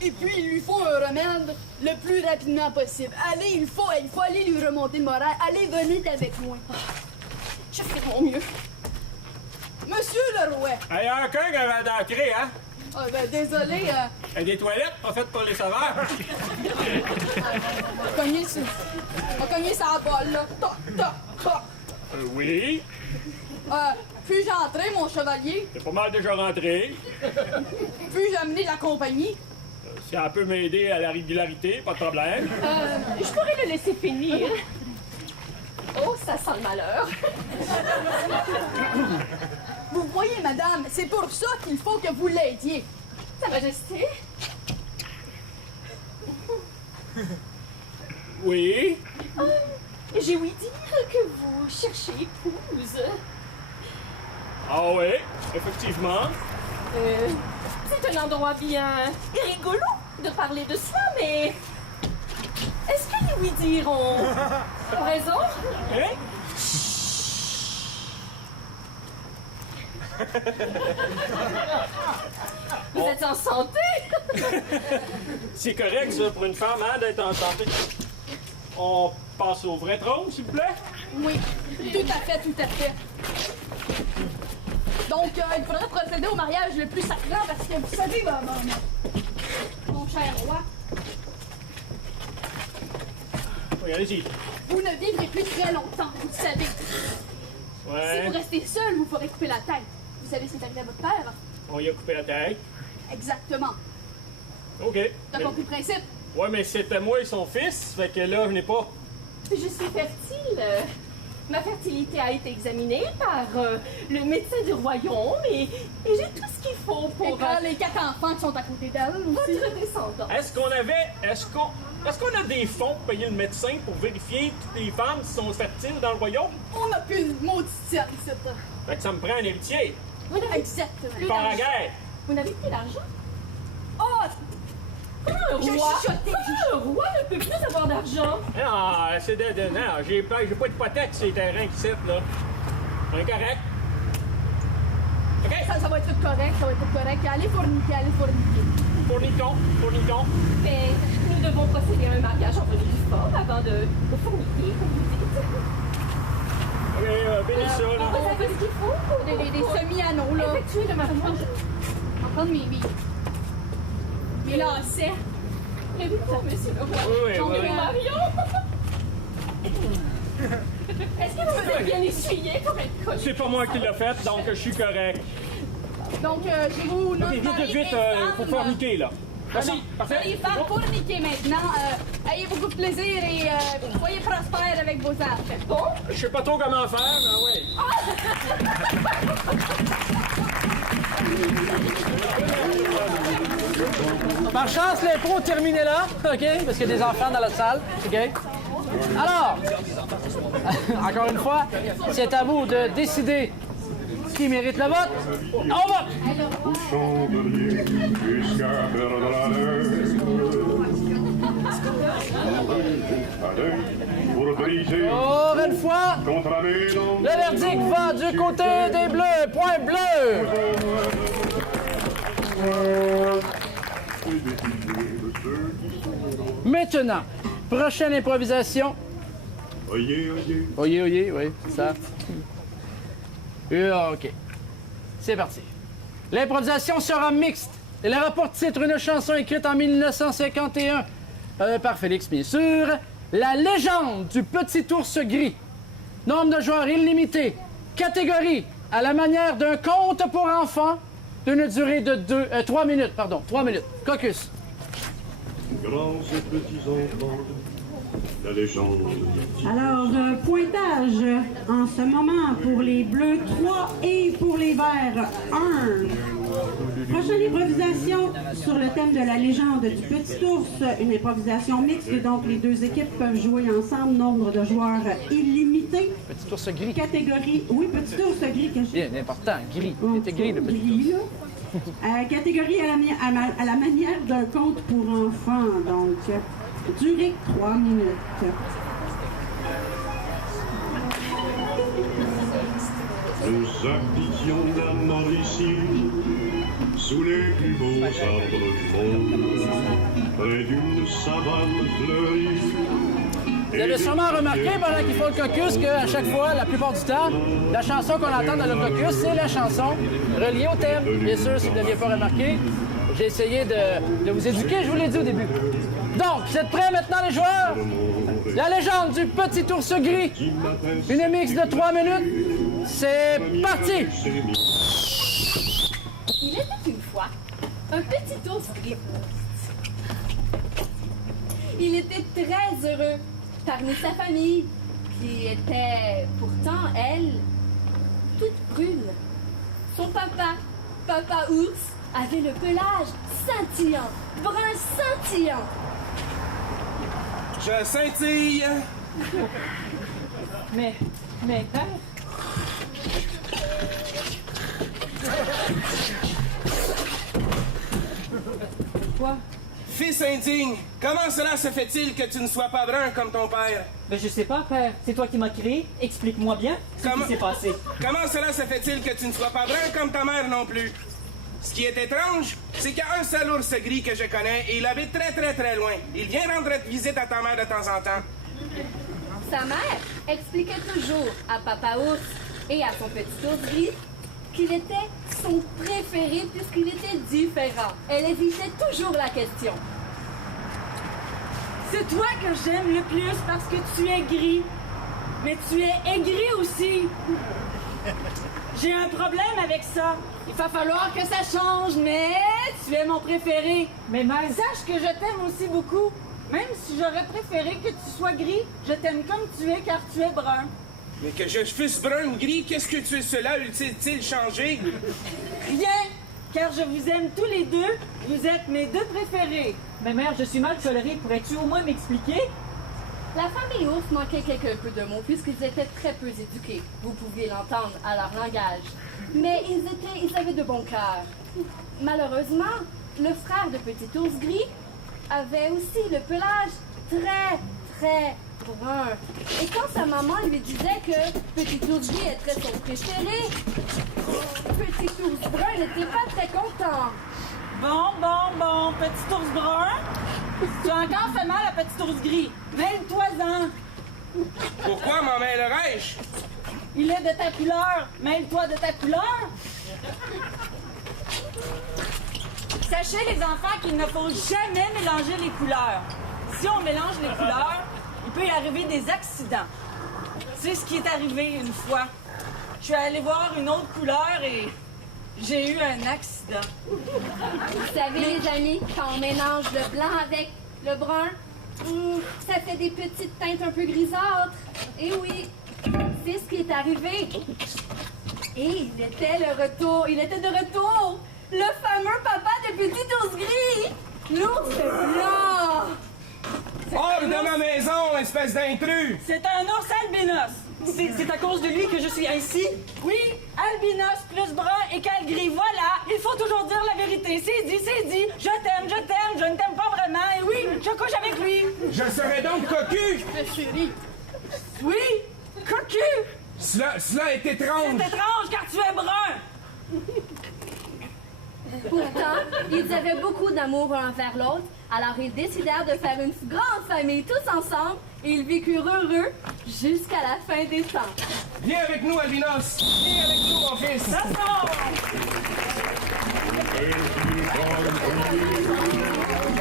Et puis, il lui faut un remède le plus rapidement possible. Allez, il faut aller lui remonter le moral. Allez, venez avec moi. Je ferai mon mieux. Monsieur le roi. Il y a un cœur qui avait d'entrée, hein? Ah, ben, désolé. Il y a des toilettes pas faites pour les sauveurs. On va cogner sa balle, là. Toc, toc, toc. Oui. Puis-je entrer, mon chevalier? C'est pas mal déjà rentré. Puis-je amener la compagnie? Si elle peut m'aider à la régularité, pas de problème. Je pourrais le laisser finir. Oh, ça sent le malheur. Vous voyez, madame, c'est pour ça qu'il faut que vous l'aidiez. Sa Majesté? Oui. J'ai ouï dire que vous cherchez épouse. Ah oui, effectivement. C'est un endroit bien rigolo de parler de cela, mais est-ce que les oui-dire ont raison? Hein? Vous êtes en santé? C'est correct, ça, pour une femme, hein, d'être en santé. On passe au vrai trône, s'il vous plaît? Oui, tout à fait, tout à fait. Donc, il faudrait procéder au mariage le plus sacrant parce que vous savez, mon cher roi, Oui, allez-y. vous ne vivrez plus très longtemps, vous le savez. Si Ouais. vous restez seul, vous ferez couper la tête. Vous savez ce qui est arrivé à votre père? On y a coupé la tête. Exactement. OK. T'as compris le principe? Ouais, mais c'était moi et son fils, fait que là, je n'ai pas. Je suis fertile. Ma fertilité a été examinée par le médecin du royaume et j'ai tout ce qu'il faut pour les 4 enfants qui sont à côté d'elle. Votre descendant. Est-ce qu'on a des fonds pour payer le médecin pour vérifier toutes les femmes qui sont fertiles dans le royaume? On n'a plus une maudite tienne, c'est ça. Fait que ça me prend un héritier. Vous n'avez exactement. Je pars à la guerre. Vous n'avez plus d'argent? Oh! Comment un roi? Comment un roi ne peut plus avoir d'argent? Non, c'est non, j'ai pas d'hypothèque sur les terrains qui sortent, là. On est correct. OK? Ça va être tout correct, ça va être tout correct. Allez forniquer, allez forniquer. Fourniton. Mais nous devons procéder à un mariage en bonne et forme avant de forniquer, comme vous dites. OK, bénis ça, là. Vous savez ce qu'il faut pour des semi-anneaux, là. Effectuer le mariage. En prendre mes lacets. Prévu pour monsieur le roi. Oui, Jean oui. de Marion. Est-ce que vous avez bien essuyé pour être connu? C'est pas moi qui l'ai fait, donc je suis correct. Donc, je vous OK, nomme vite, faut forniquer, là. Merci, parfait. Soyez femmes forniquer maintenant. Ayez beaucoup de plaisir et soyez prospères avec vos enfants. Bon? Je sais pas trop comment faire, mais ouais. Par chance, l'impro terminait là, OK? Parce qu'il y a des enfants dans la salle, OK? Alors, encore une fois, c'est à vous de décider qui mérite le vote. On vote! Au chandelier jusqu'à perdre la pour briser Pour une fois, contre la maison. le verdict va du côté des Bleus. Point bleu! Maintenant, prochaine improvisation. Oyez, Oyez, oui, c'est ça. OK. C'est parti. L'improvisation sera mixte. Elle aura pour titre une chanson écrite en 1951 par Félix, bien sûr. La légende du petit ours gris. Nombre de joueurs illimité. Catégorie à la manière d'un conte pour enfants d'une durée de 3 minutes. 3 minutes. Caucus. Grands et petits enfants, la légende. Alors, pointage en ce moment pour les bleus 3 et pour les verts 1. Prochaine improvisation sur le thème de la légende du petit ours. Une improvisation mixte, donc les deux équipes peuvent jouer ensemble. Nombre de joueurs illimité. Petit ours gris. Catégorie, oui, petit ours gris. Bien, important. Gris. Il était gris, le petit ours. Gris, là. Catégorie à la manière d'un conte pour enfants, donc durée 3 minutes. Nous habitions la Mauricie, sous les plus beaux arbres du monde, près d'une savane fleurie. Vous avez sûrement remarqué pendant qu'ils font le caucus qu'à chaque fois, la plupart du temps, la chanson qu'on entend dans le caucus, c'est la chanson reliée au thème. Bien sûr, si vous ne l'aviez pas remarqué, j'ai essayé de vous éduquer, je vous l'ai dit au début. Donc, vous êtes prêts maintenant, les joueurs? La légende du petit ours gris. Une mix de 3 minutes. C'est parti! Il était une fois un petit ours gris. Il était très heureux parmi sa famille, qui était pourtant, elle, toute brune. Son papa ours, avait le pelage scintillant, brun scintillant. Je scintille. Mais père, Quoi? Fils indigne, comment cela se fait-il que tu ne sois pas brun comme ton père? Ben, je sais pas, père. C'est toi qui m'as créé. Explique-moi bien ce qui s'est passé. Comment cela se fait-il que tu ne sois pas brun comme ta mère non plus? Ce qui est étrange, c'est qu'il y a un seul ours gris que je connais et il habite très très très loin. Il vient rendre visite à ta mère de temps en temps. Sa mère expliquait toujours à Papa Ours et à son petit ours gris qu'il était son préféré puisqu'il était différent. Elle évitait toujours la question. C'est toi que j'aime le plus parce que tu es gris. Mais tu es aigri aussi. J'ai un problème avec ça. Il va falloir que ça change, mais tu es mon préféré. Mais mère, sache que je t'aime aussi beaucoup. Même si j'aurais préféré que tu sois gris, je t'aime comme tu es car tu es brun. Mais que je fusse brun ou gris, qu'est-ce que tu es cela utile-t-il changer? Rien, car je vous aime tous les deux. Vous êtes mes deux préférés. Mais mère, je suis mal colorée. Pourrais-tu au moins m'expliquer? La famille ours manquait quelque peu de mots puisqu'ils étaient très peu éduqués. Vous pouviez l'entendre à leur langage. Mais ils avaient de bons cœurs. Malheureusement, le frère de Petit Ours Gris avait aussi le pelage très, très brun. Et quand sa maman lui disait que Petit Ours Gris était son préféré, Petit Ours Brun n'était pas très content. Bon, Petit Ours Brun. Tu as encore fait mal à Petit Ours Gris. Mêle-toi-en. Pourquoi m'en mêlerais-je? Il est de ta couleur. Mêle-toi de ta couleur. Sachez, les enfants, qu'il ne faut jamais mélanger les couleurs. Si on mélange les couleurs, il peut y arriver des accidents. C'est ce qui est arrivé une fois. Je suis allée voir une autre couleur et j'ai eu un accident. Vous savez, les amis, quand on mélange le blanc avec le brun, ça fait des petites teintes un peu grisâtres. Et oui, c'est ce qui est arrivé. Et il était de retour. Le fameux papa de Petit Ours Gris. L'ours blanc. Hors de ma maison, espèce d'intrus! C'est un ours albinos. C'est à cause de lui que je suis ainsi? Oui, albinos plus brun égale gris, voilà. Il faut toujours dire la vérité. C'est dit. Je t'aime, je ne t'aime pas vraiment. Et oui, je couche avec lui. Je serais donc cocu! Oui, cocu. Cela est étrange! C'est étrange car tu es brun. Pourtant, ils avaient beaucoup d'amour l'un envers l'autre, alors ils décidèrent de faire une grande famille tous ensemble et ils vécurent heureux jusqu'à la fin des temps. Viens avec nous, Albinos! Viens avec nous, mon fils!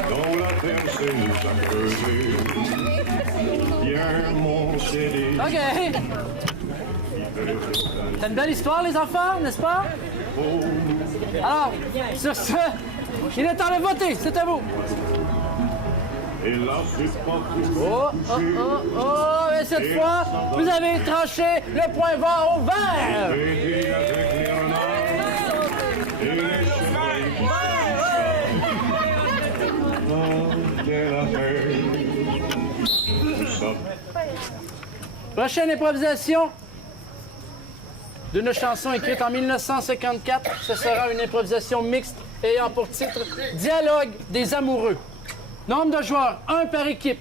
Dans la terre, c'est nous à creuser. Viens, mon chéri. OK. C'est une belle histoire, les enfants, n'est-ce pas? Alors, sur ce, il est temps de voter. C'est à vous. Et là, c'est pas Oh, et cette fois, vous avez tranché le point vert au vert. Prochaine improvisation d'une chanson écrite en 1954. Ce sera une improvisation mixte ayant pour titre « Dialogue des amoureux ». Nombre de joueurs, 1 par équipe.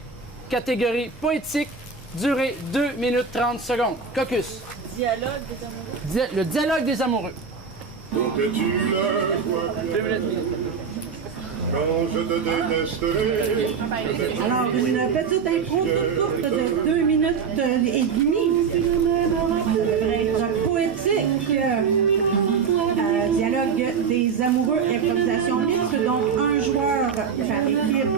Catégorie poétique, durée 2 minutes 30 secondes. Caucus. Dialogue des amoureux. Le dialogue des amoureux. Donc tu la vois bien. Quand je te détesterai. Alors, une petite intro toute courte de 2 minutes et demie. Ça devrait être poétique. Dialogue des amoureux, improvisation mixte, donc un joueur par équipe.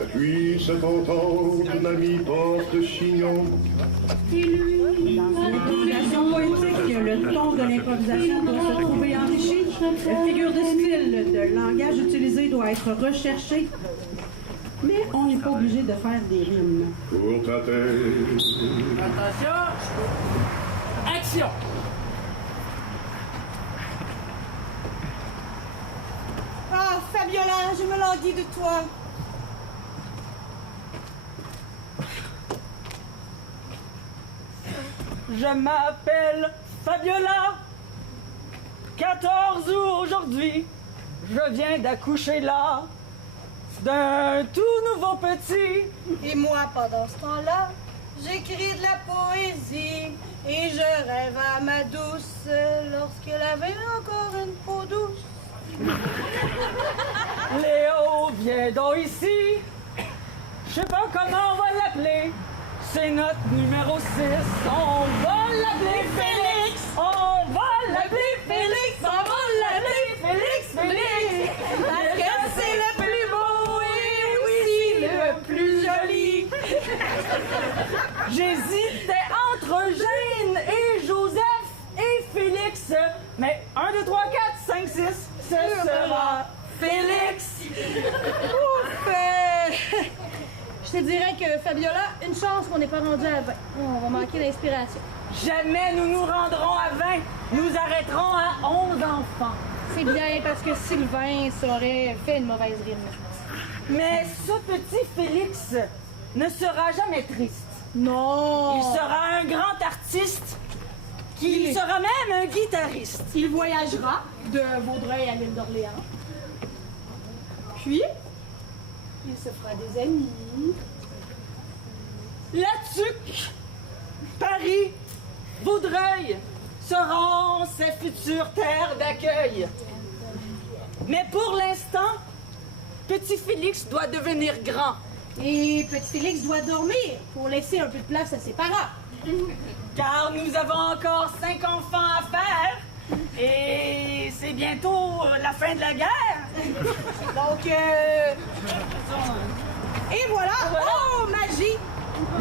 Depuis cet entendre, l'ami porte chignon. L'improvisation poétique, le ton de l'improvisation doit se trouver enrichi. La figure de style, de langage utilisé doit être recherché. Mais on n'est pas obligé de faire des rimes. Pour ta tête. Attention. Action. Ah, Fabiola, je me languis de toi. Je m'appelle Fabiola. 14 août aujourd'hui, je viens d'accoucher là d'un tout nouveau petit. Et moi, pendant ce temps-là, j'écris de la poésie et je rêve à ma douce lorsqu'elle avait encore une peau douce. Léo, viens donc ici. Je sais pas comment on va l'appeler. C'est notre numéro 6. On va l'appeler Félix. On va l'appeler Félix. On va l'appeler Félix. Parce que c'est le plus beau et aussi le plus joli. J'hésitais entre Jane et Joseph et Félix. Mais 1, 2, 3, 4, 5, 6, ce sera Félix. Ouf! Je te dirais que Fabiola, une chance qu'on n'est pas rendu à 20. On va manquer d'inspiration. Jamais nous nous rendrons à 20. Nous arrêterons à 11 enfants. C'est bien parce que Sylvain saurait fait une mauvaise rime. Mais ce petit Félix ne sera jamais triste. Non! Il sera un grand artiste. Il sera même un guitariste. Il voyagera de Vaudreuil à l'île d'Orléans. Puis, il se fera des amis. La Tuque, Paris, Vaudreuil seront ses futures terres d'accueil. Mais pour l'instant, petit Félix doit devenir grand. Et petit Félix doit dormir pour laisser un peu de place à ses parents. Car nous avons encore 5 enfants à faire. Et c'est bientôt la fin de la guerre. Donc, et voilà! Oh, magie!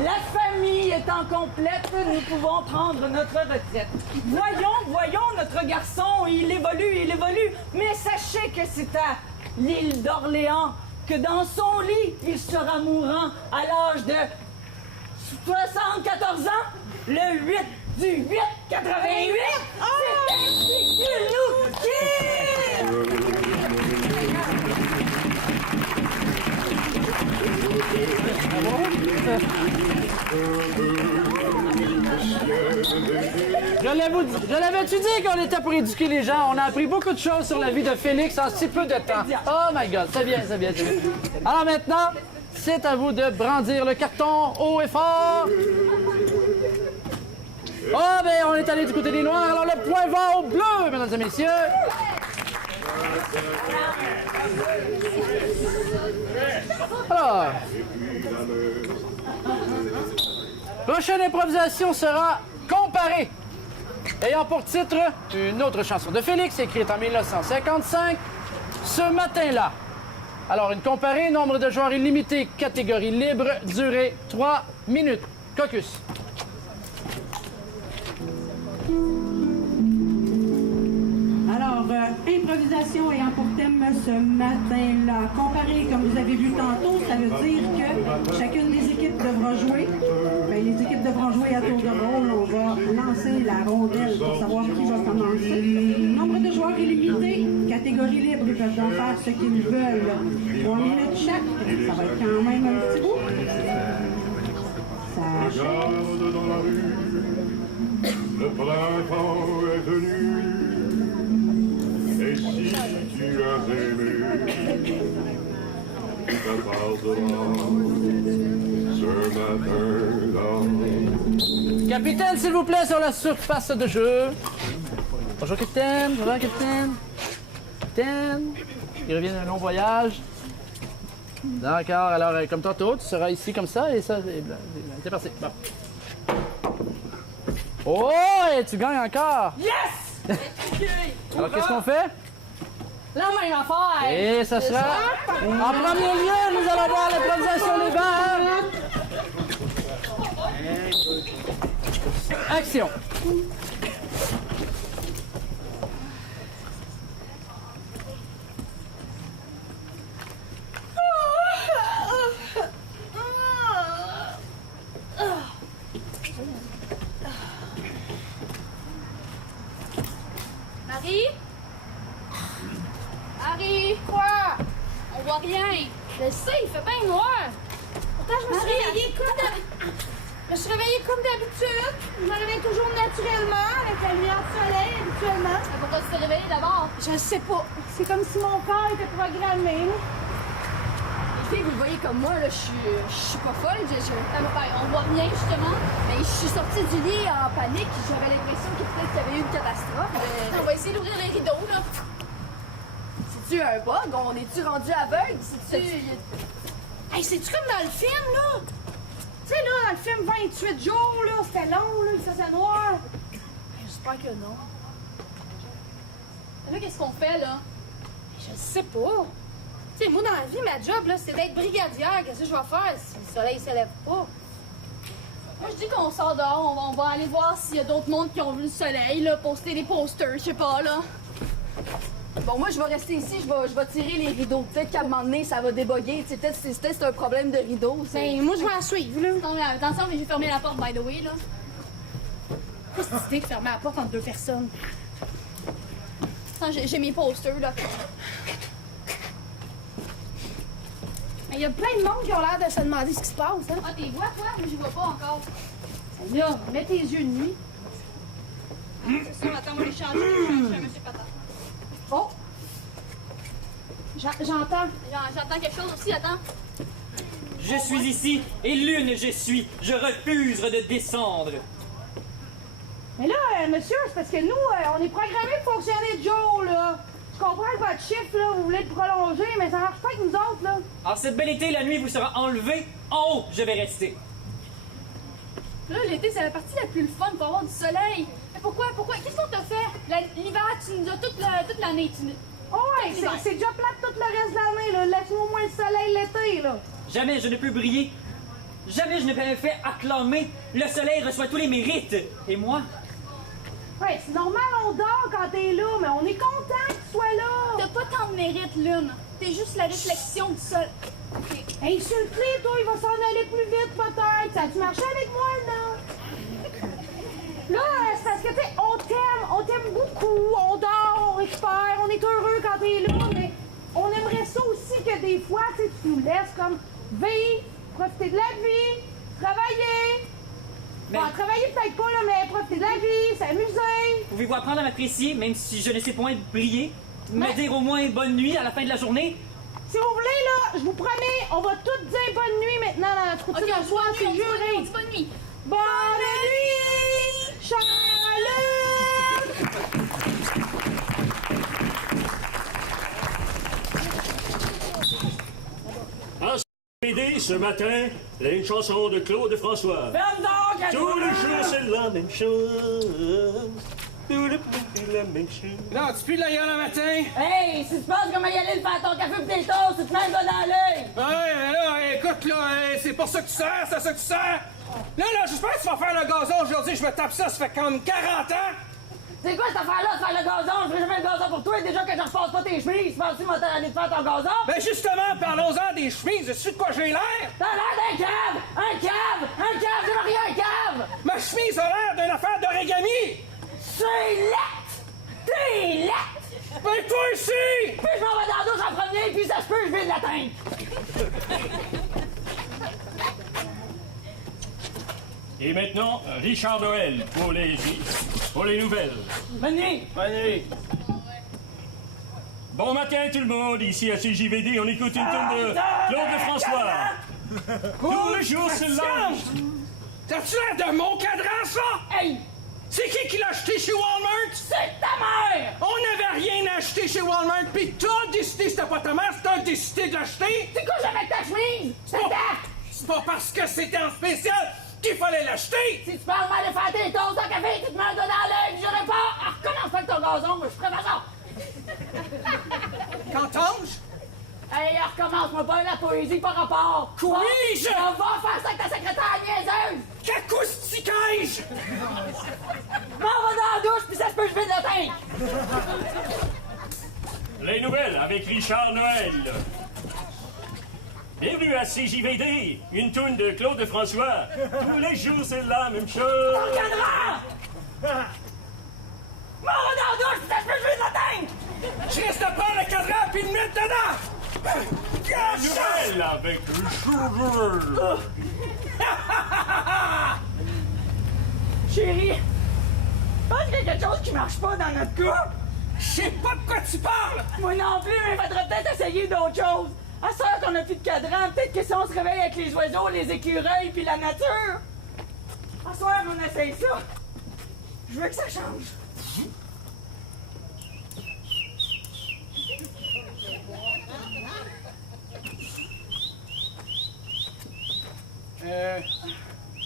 La famille étant complète, nous pouvons prendre notre retraite. Voyons, notre garçon, il évolue. Mais sachez que c'est à l'île d'Orléans que dans son lit, il sera mourant à l'âge de 74 ans, le 8 du 8 88. C'est ainsi qu'il nous quitte! Je l'avais-tu dit qu'on était pour éduquer les gens? On a appris beaucoup de choses sur la vie de Félix en si peu de temps. Oh my God, c'est bien. Alors maintenant, c'est à vous de brandir le carton haut et fort. Oh, ben, on est allé du côté des Noirs, alors le point va au bleu, mesdames et messieurs. Alors, prochaine improvisation sera comparée, ayant pour titre une autre chanson de Félix, écrite en 1955, Ce matin-là. Alors, une comparée, nombre de joueurs illimité, catégorie libre, durée 3 minutes. Caucus. Alors, improvisation ayant pour thème ce matin-là. Comparé, comme vous avez vu tantôt, ça veut dire que chacune des équipes devra jouer. Bien, les équipes devront jouer à tour de rôle. On va lancer la rondelle pour savoir qui va commencer. Nombre de joueurs illimité, catégorie libre, ils peuvent donc faire ce qu'ils veulent. 3 minutes chaque, ça va être quand même un petit bout. Ça achète. Regarde dans la rue, le printemps est venu. Et si tu as aimé, ça pardonnera ce matin-là. Capitaine, s'il vous plaît, sur la surface de jeu. Bonjour, capitaine. Bonjour, capitaine. Capitaine. Il revient d'un long voyage. D'accord, alors, comme tantôt, tu seras ici comme ça, et ça, c'est parti. Bon. Oh, et tu gagnes encore. Yes! Alors, qu'est-ce qu'on fait? La même affaire! Et ça sera... En premier lieu, nous allons voir l'improvisation des balles. Action. Marie? Marie? Quoi? On voit rien. Je sais, il fait bien noir. Pourtant, je me suis réveillée comme d'habitude. Je me réveille toujours naturellement, avec la lumière du soleil, habituellement. Pourquoi tu s'est réveillé d'abord? Je sais pas. C'est comme si mon corps était programmé. Les filles, vous le voyez comme moi, là, je suis pas folle. On voit rien, justement. Mais je suis sortie du lit en panique. J'avais l'impression que peut-être qu'il y avait eu une catastrophe. On va essayer d'ouvrir les rideaux, là. C'est-tu un bug? On est-tu rendu aveugle? C'est-tu... Hey, c'est-tu comme dans le film, là? Tu sais, là, dans le film 28 jours, là, c'était long, là, il faisait noir. J'espère que non. Là, qu'est-ce qu'on fait, là? Je sais pas. Tu sais, moi, dans la vie, ma job, là, c'est d'être brigadière. Qu'est-ce que je vais faire si le soleil s'élève pas? Moi, je dis qu'on sort dehors. On va aller voir s'il y a d'autres mondes qui ont vu le soleil, là, poster des posters, je sais pas, là. Bon, moi, je vais rester ici, je vais tirer les rideaux. Peut-être qu'à un moment donné, ça va déboguer. Peut-être que c'est un problème de rideau. Ben, moi, je vais la suivre, là. Non, mais attention, mais j'ai fermé la porte, by the way, là. Qu'est-ce que tu de fermer la porte entre deux personnes? Attends, j'ai mes posters, là. Mais il y a plein de monde qui ont l'air de se demander ce qui se passe, hein? Ah, t'es vois, toi? Mais je vois pas encore. Là, mets tes yeux de nuit. C'est ça, attends, on va les changer. Je suis à Monsieur Patate. Oh! J'entends. J'entends quelque chose aussi, attends. Je suis ici, et l'une je suis. Je refuse de descendre. Mais là, monsieur, c'est parce que nous, on est programmés pour fonctionner de jour, là. Je comprends que votre chiffre, là, vous voulez le prolonger, mais ça marche pas avec nous autres, là. Alors, cette belle été, la nuit vous sera enlevée. En haut, je vais rester. Là, l'été, c'est la partie la plus fun pour avoir du soleil. Mais pourquoi? Qu'est-ce qu'on t'a fait? L'hiver, tu nous as toute l'année. Oh ouais, c'est déjà plate tout le reste de l'année, là. Laisse-nous au moins le soleil l'été, là. Jamais je ne peux briller. Jamais je ne peux me faire acclamer. Le soleil reçoit tous les mérites. Et moi? Ouais, c'est normal, on dort quand t'es là, mais on est content que tu sois là. T'as pas tant de mérite, Lune. T'es juste la réflexion du sol. Okay. Insulte-les, toi, il va s'en aller plus vite, peut-être. Ça a-tu marché avec moi, non? Là, c'est parce que, tu sais, on t'aime beaucoup, on dort, on récupère, on est heureux quand t'es là, mais on aimerait ça aussi que des fois, tu sais, tu nous laisses comme vivre, profiter de la vie, travailler. Mais... Bon, travailler peut-être pas, là, mais profiter de la vie, s'amuser. Pouvez-vous apprendre à m'apprécier, même si je ne sais point briller? Me dire au moins bonne nuit à la fin de la journée? Si vous voulez, là, je vous promets, on va toutes dire bonne nuit maintenant dans notre routine de soir, c'est juré. Bonne nuit. Bonne nuit, Charlotte! En CD, ce matin, il y a une chanson de Claude François. Tous les jours, c'est la même chose. Tous les jours, c'est la même chose. Non, tu pues la gueule le matin? Hey, si tu penses comment y aller le faire ton café pis tes toasts, tu te mets le doigt dans l'œil! Ouais, mais là, écoute, là, c'est pour ça que tu sers, c'est ça que tu sers? Là, j'espère que tu vas faire le gazon aujourd'hui. Je me tape ça fait comme 40 ans. C'est quoi cette affaire-là de faire le gazon? Je ferai jamais le gazon pour toi, déjà que je repasse pas tes chemises. Tu penses-tu m'as aller te faire ton gazon? Ben justement, parlons-en des chemises. Sais-tu de quoi j'ai l'air? T'as l'air d'un cave! Un cave! Un cave! Je veux rien, un cave! Ma chemise a l'air d'une affaire d'origami. C'est latte! T'es latte! Ben toi aussi! Puis je m'en vais dans la douche en premier, puis ça se peut, je vais l'atteindre. Et maintenant, Richard Noël pour les nouvelles. Bonne nuit! Bonne nuit. Bon matin tout le monde, ici à CJVD, on écoute une tune de Claude de François. Tous les jours c'est là. T'as-tu l'air de mon cadran, ça? Hey! C'est qui l'a acheté chez Walmart? C'est ta mère! On n'avait rien acheté chez Walmart, pis t'as décidé, c'était pas ta mère, t'as décidé de l'acheter? C'est quoi j'avais ta chemise? C'est ta! C'est pas parce que c'était en spécial qu'il fallait l'acheter! Si tu parles mal de faire tes toasts en café, tu te mets un doigt dans l'œil, je réponds! Ah, recommence pas avec ton gazon, moi je suis prêt à ça! Qu'entends-je? Hey, recommence-moi pas la poésie par rapport! Couille-je? On va faire ça avec ta secrétaire niaiseuse! Qu'acoustiquais-je? M'en va dans la douche, puis ça se peut, je vais l'atteindre! Les nouvelles avec Richard Noël. Bienvenue à CJVD, une toune de Claude de François. Tous les jours c'est la même chose. Ton cadran! M'en va dans la douche, puis ça se peut, je vais l'atteindre! Je risque de prendre le cadran puis de mettre dedans! Noël avec Richard. Chérie, je pense qu'il y a quelque chose qui marche pas dans notre couple. Je sais pas de quoi tu parles! Moi non plus, mais il faudrait peut-être essayer d'autres choses. À ça qu'on a plus de cadran, peut-être que si on se réveille avec les oiseaux, les écureuils puis la nature. À soir, on essaye ça. Je veux que ça change.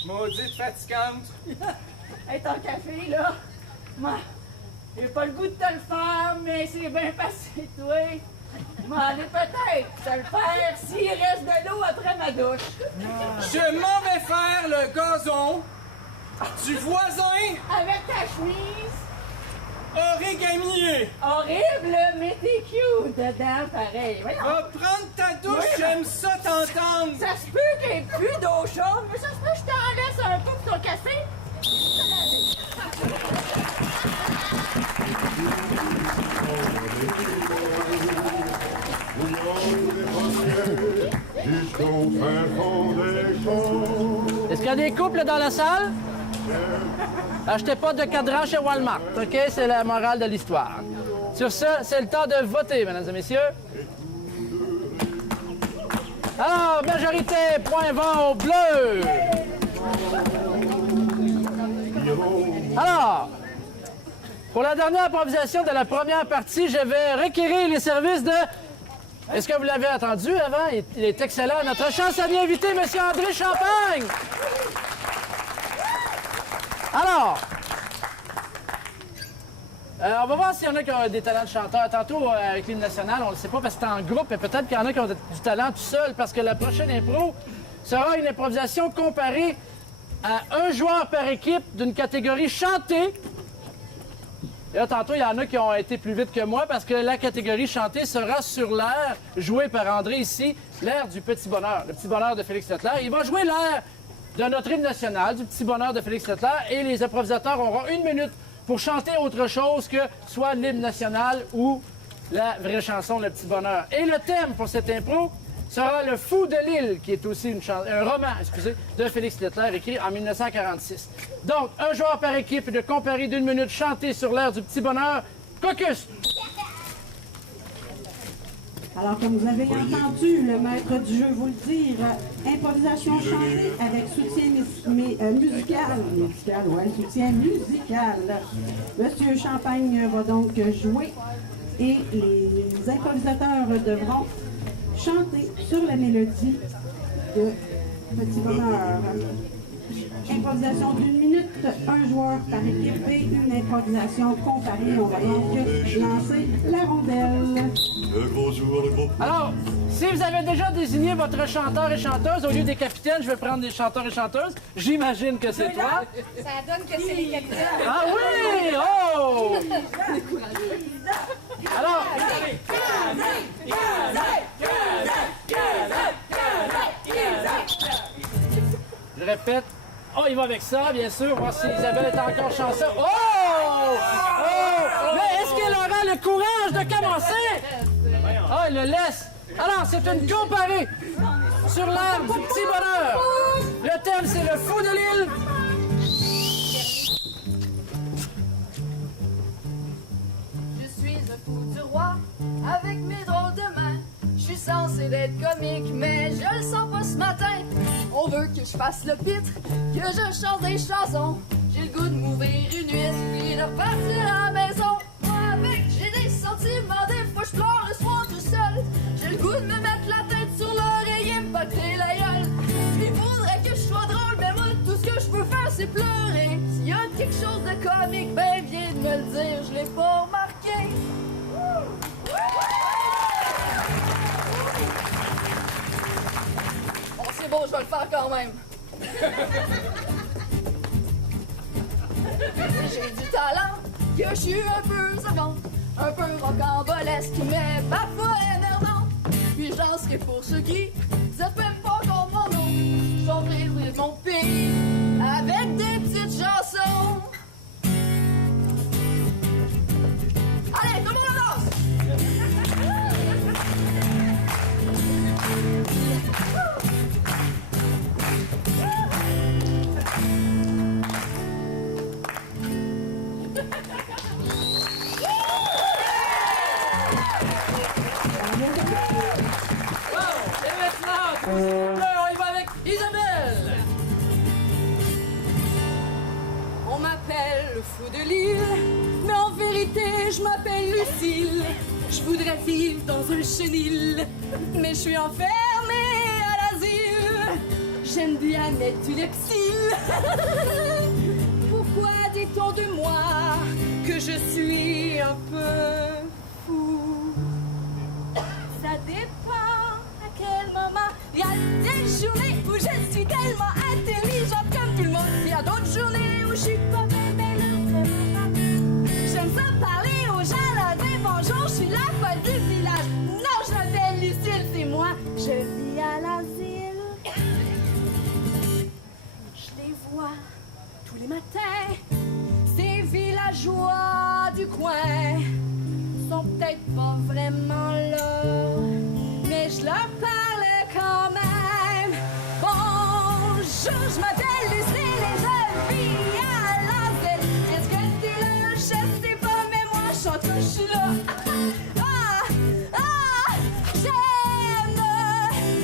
Maudite fatigante. Hey, ton café, là. Moi, j'ai pas le goût de te le faire, mais c'est bien passé, toi. M'en aller peut-être te le faire s'il reste de l'eau après ma douche. Je m'en vais faire le gazon du voisin Avec ta chemise. origamier. Horrible, mais t'es cute dedans, pareil. Voyons. Va prendre ta douche, Oui, j'aime ça t'entendre. Ça se peut qu'il n'y ait plus d'eau chaude, mais ça se peut que je t'en laisse un peu pour ton café. Est-ce qu'il y a des couples dans la salle? Achetez pas de cadran chez Walmart, OK? C'est la morale de l'histoire. Sur ce, c'est le temps de voter, mesdames et messieurs. Alors, majorité, point vent au bleu. Alors, pour la dernière improvisation de la première partie, je vais requérir les services de... Est-ce que vous l'avez entendu avant? Il est excellent. Notre chansonnier invité, M. André Champagne. Alors, on va voir s'il y en a qui ont des talents de chanteur. Tantôt, avec l'hymne national, on ne le sait pas parce que c'est en groupe, mais peut-être qu'il y en a qui ont du talent tout seul parce que la prochaine impro sera une improvisation comparée à un joueur par équipe d'une catégorie chantée. Et là, tantôt, il y en a qui ont été plus vite que moi parce que la catégorie chantée sera sur l'air joué par André ici, l'air du Petit Bonheur, le Petit Bonheur de Félix Leclerc. Il va jouer l'air de notre hymne national, du Petit Bonheur de Félix Leclerc, et les improvisateurs auront 1 minute pour chanter autre chose que soit l'hymne national ou la vraie chanson, le Petit Bonheur. Et le thème pour cette impro sera Le Fou de l'île, qui est aussi un roman, de Félix Leclerc, écrit en 1946. Donc, un joueur par équipe de comparer d'1 minute chanté sur l'air du Petit Bonheur. Caucus! Alors, comme vous avez entendu le maître du jeu vous le dire, improvisation chantée avec soutien musical. Monsieur Champagne va donc jouer et les improvisateurs devront chanter sur la mélodie de Petit Bonheur. Improvisation d'1 minute, un joueur par équipe et une improvisation comparée. On va donc lancer la rondelle. Alors, si vous avez déjà désigné votre chanteur et chanteuse, au lieu des capitaines, je vais prendre des chanteurs et chanteuses. J'imagine que c'est toi. Ça donne que c'est les capitaines. Ah oui! Oh! Alors... Je répète. Oh, il va avec ça, bien sûr. Voir si Isabelle est encore chanceuse. Oh! Oh! Mais est-ce qu'elle aura le courage de commencer? Oh, il le laisse. Alors, c'est une comparée sur l'air du Petit Bonheur. Le thème, c'est le Fou de l'île. Je suis un fou du roi, avec mes drôles de mains. Je suis censé d'être comique, mais je le sens pas ce matin. On veut que je fasse le pitre, que je chante des chansons. J'ai le goût de m'ouvrir une nuit, puis de repartir à la maison. Moi avec, j'ai des sentiments, des fois je pleure le soir tout seul. J'ai le goût de me mettre la tête sur l'oreiller, me botter la gueule. Il faudrait que je sois drôle, mais moi tout ce que je peux faire c'est pleurer. S'il y a quelque chose de comique, ben viens de me le dire, je l'ai pas remarqué. Bon, c'est bon, je vais le faire quand même. J'ai du talent, que je suis un peu savant, un peu rocambolesque, mais parfois énervant. Puis j'en serai pour ceux qui savent même pas encore mon nom. Je chanterai de mon pays avec des petites chansons. Allez, tout le monde danse! Là, on y va avec Isabelle. On m'appelle le fou de l'île, mais en vérité, je m'appelle Lucille. Je voudrais vivre dans un chenil, mais je suis enfermée à l'asile. J'aime bien mettre une psylle. Pourquoi dit-on de moi que je suis un peu fou? Ça dépend à quel moment. Il y a des journées où je suis tellement intelligente comme tout le monde. Il y a d'autres journées où je suis pas belle. J'aime ça parler aux gens, leur dire bonjour, je suis la folle du village. Non, je m'appelle Lucille, c'est moi, je vis à l'asile. Je les vois tous les matins, ces villageois du coin sont peut-être pas vraiment là, mais je leur parle quand même. Bonjour, je m'appelle Lucille et je vis à l'asile. Est-ce que t'es là? Je sais pas, mais moi je chante que je suis là.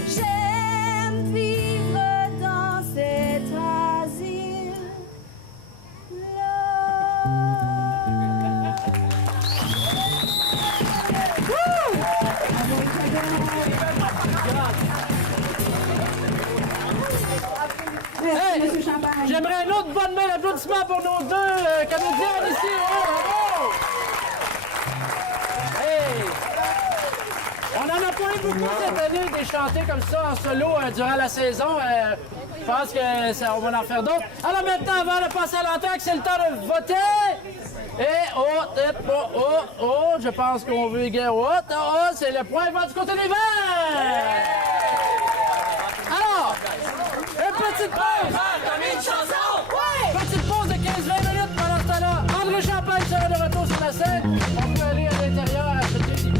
J'aime vivre dans cet asile. Hey, Monsieur Champagne. j'aimerais un autre bonne main d'applaudissement pour nos deux comédiens ici. Oh, bravo! Hey! On n'en a pas eu beaucoup cette année des chanter comme ça en solo durant la saison. Je pense qu'on va en faire d'autres. Alors maintenant, avant de passer à l'entraque, c'est le temps de voter. Et je pense qu'on veut égayer. C'est le point vert du côté des Verts. Alors, une petite pause. Petite pause de 15-20 minutes pendant ce temps-là. André Champagne sera de retour sur la scène. On peut aller à l'intérieur acheter des billets.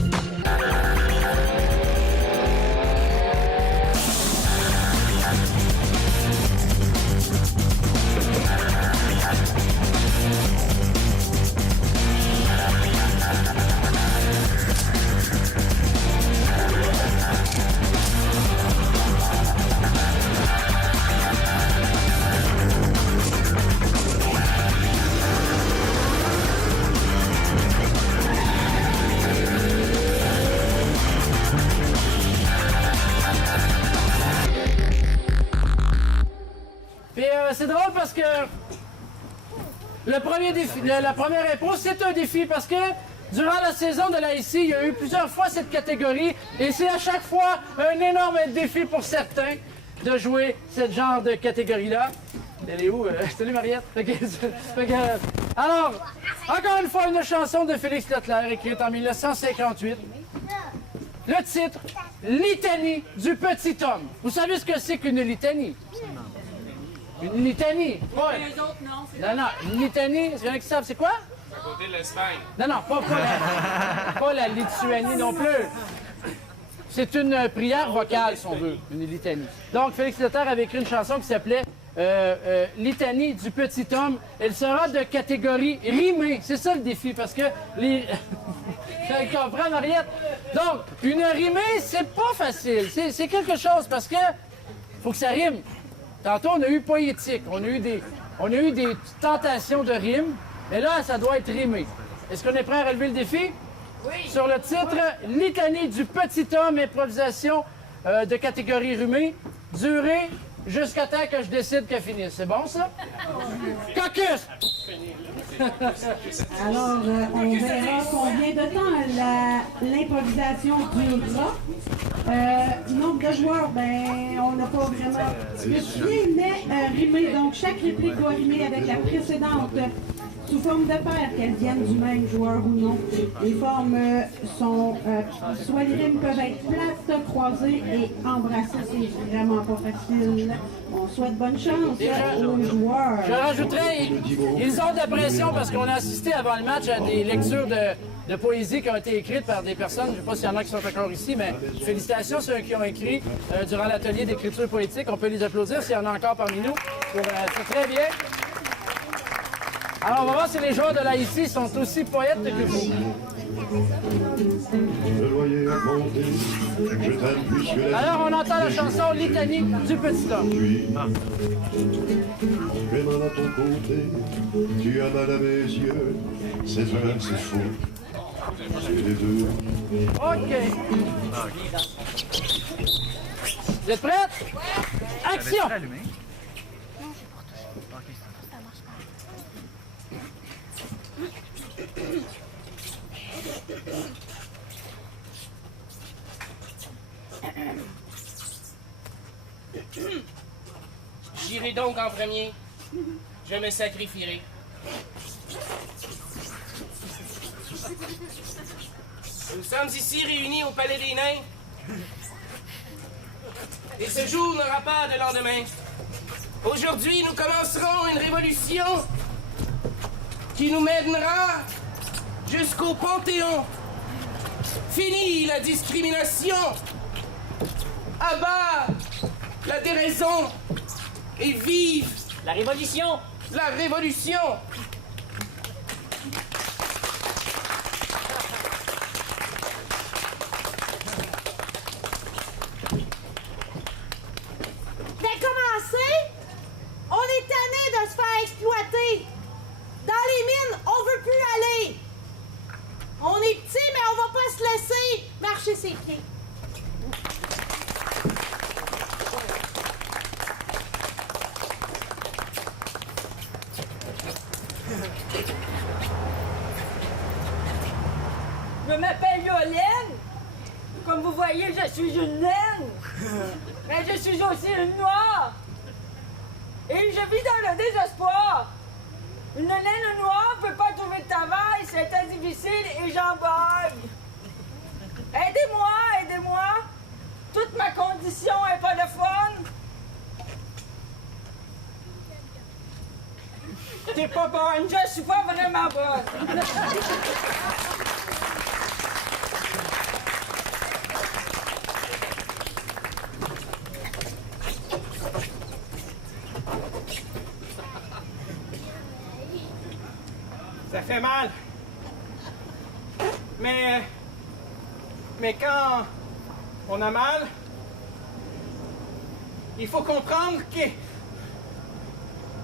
Puis c'est drôle parce que le premier défi, la première impro, c'est un défi parce que durant la saison de la ICI, il y a eu plusieurs fois cette catégorie et c'est à chaque fois un énorme défi pour certains de jouer ce genre de catégorie-là. Elle est où? Salut Mariette. Alors, encore une fois, une chanson de Félix Leclerc écrite en 1958. Le titre, Litanie du petit homme. Vous savez ce que c'est qu'une litanie? Une litanie. Ouais. Les autres, non. Non, une litanie, est-ce qu'il y en a qui savent c'est quoi? À côté de l'Espagne. Non, pas la Lituanie non plus. C'est une prière vocale, si on veut, une litanie. Donc, Félix Leclerc avait écrit une chanson qui s'appelait Litanie du petit homme. Elle sera de catégorie rimée. C'est ça le défi, parce que les... Tu comprends, Mariette? Donc, une rimée, c'est pas facile. C'est quelque chose, parce que faut que ça rime. Tantôt, on a eu poétique, on a eu des tentations de rimes, mais là, ça doit être rimé. Est-ce qu'on est prêt à relever le défi? Oui. Sur le titre, Litanie du petit homme, improvisation de catégorie rimée, durée jusqu'à temps que je décide qu'elle finisse. C'est bon, ça? Caucus! Alors, on verra combien de temps l'improvisation durera. Nombre de joueurs, ben, on n'a pas vraiment spécifié, mais rimé. Donc, chaque réplique doit rimer avec la précédente sous forme de paire, qu'elles viennent du même joueur ou non. Les formes sont, soit les rimes peuvent être plates, croisées et embrassées. C'est vraiment pas facile. On souhaite bonne chance aux joueurs. Je rajouterais, ils ont de la pression parce qu'on a assisté avant le match à des lectures de poésie qui ont été écrites par des personnes, je ne sais pas s'il y en a qui sont encore ici, mais félicitations ceux qui ont écrit durant l'atelier d'écriture poétique. On peut les applaudir s'il y en a encore parmi nous. C'est très bien. Alors, on va voir si les joueurs de l'Haïti sont aussi poètes que vous. Le loyer à compter, je t'aime plus que la Alors, on entend la chanson Litanie du petit homme. Tu es mal à ton côté, tu as mal à mes yeux, c'est vrai, c'est faux. C'est les deux. OK. Vous êtes prêtes? Action! J'irai donc en premier. Je me sacrifierai. Nous sommes ici réunis au Palais des Nains. Et ce jour n'aura pas de lendemain. Aujourd'hui, nous commencerons une révolution qui nous mènera jusqu'au Panthéon. Fini la discrimination. À bas la déraison. Et vive La révolution! la révolution. Dès commencer, on est tanné de se faire exploiter. Dans les mines, on veut plus aller. On est petits, mais on va pas se laisser marcher ses pieds. Je m'appelle Yolène. Comme vous voyez, je suis une naine. Mais je suis aussi une noire. Et je vis dans le désespoir. Une naine noire ne peut pas trouver de travail, c'est très difficile et j'en baille. Aidez-moi, aidez-moi. Toute ma condition est pas de fun. T'es pas bonne, je suis pas vraiment bonne. Ça fait mal. Mais quand on a mal, il faut comprendre que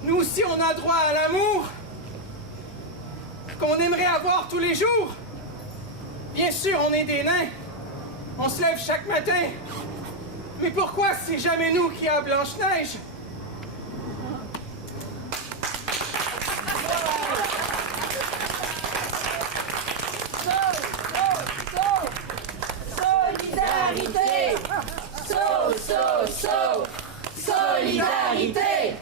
nous aussi on a droit à l'amour qu'on aimerait avoir tous les jours. Bien sûr, on est des nains. On se lève chaque matin. Mais pourquoi c'est jamais nous qui a Blanche-Neige? Solidarité! Solidarité!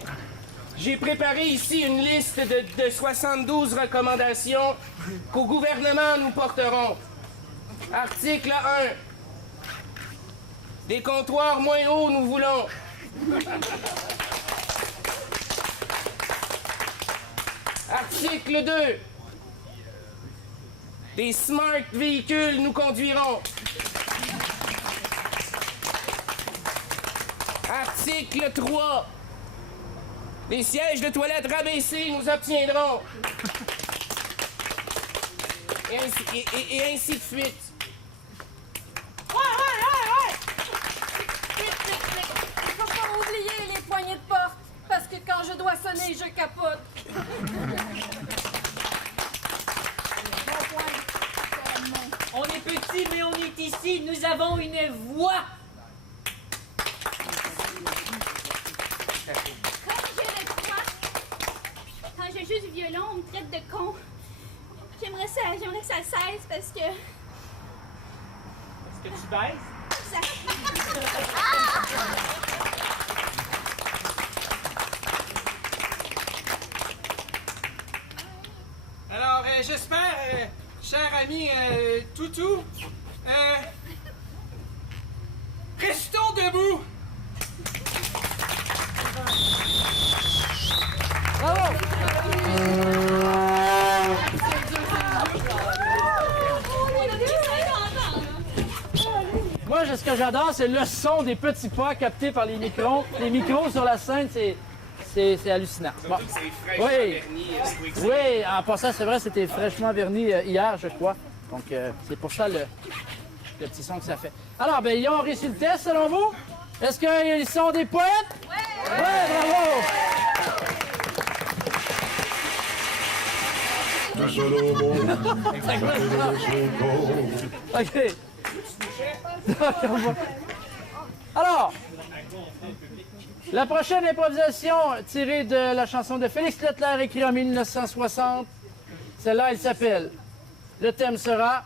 J'ai préparé ici une liste de 72 recommandations qu'au gouvernement nous porterons. Article 1. Des comptoirs moins hauts, nous voulons. Article 2. Des smart véhicules nous conduiront. Article 3. Les sièges de toilette rabaissés nous obtiendront. Et ainsi de suite. Il faut pas oublier les poignées de porte, parce que quand je dois sonner, je capote. On est petits, mais on est ici. Nous avons une voix. Quand je joue du violon, on me traite de con. J'aimerais que ça cesse parce que... Est-ce que tu baisses? Alors, j'espère, cher ami Toutou, restons debout. Bravo! Moi, ce que j'adore, c'est le son des petits pas captés par les micros. Les micros sur la scène, c'est hallucinant. Bon. C'est fraîchement verni, Squeezie. Oui, en passant, c'est vrai, c'était fraîchement verni hier, je crois. Donc, c'est pour ça le petit son que ça fait. Alors, ben, ils ont réussi le test, selon vous? Est-ce qu'ils sont des poètes? Oui! Oui, bravo! OK. Alors, la prochaine improvisation tirée de la chanson de Félix Leclerc écrite en 1960, celle-là, elle s'appelle. Le thème sera,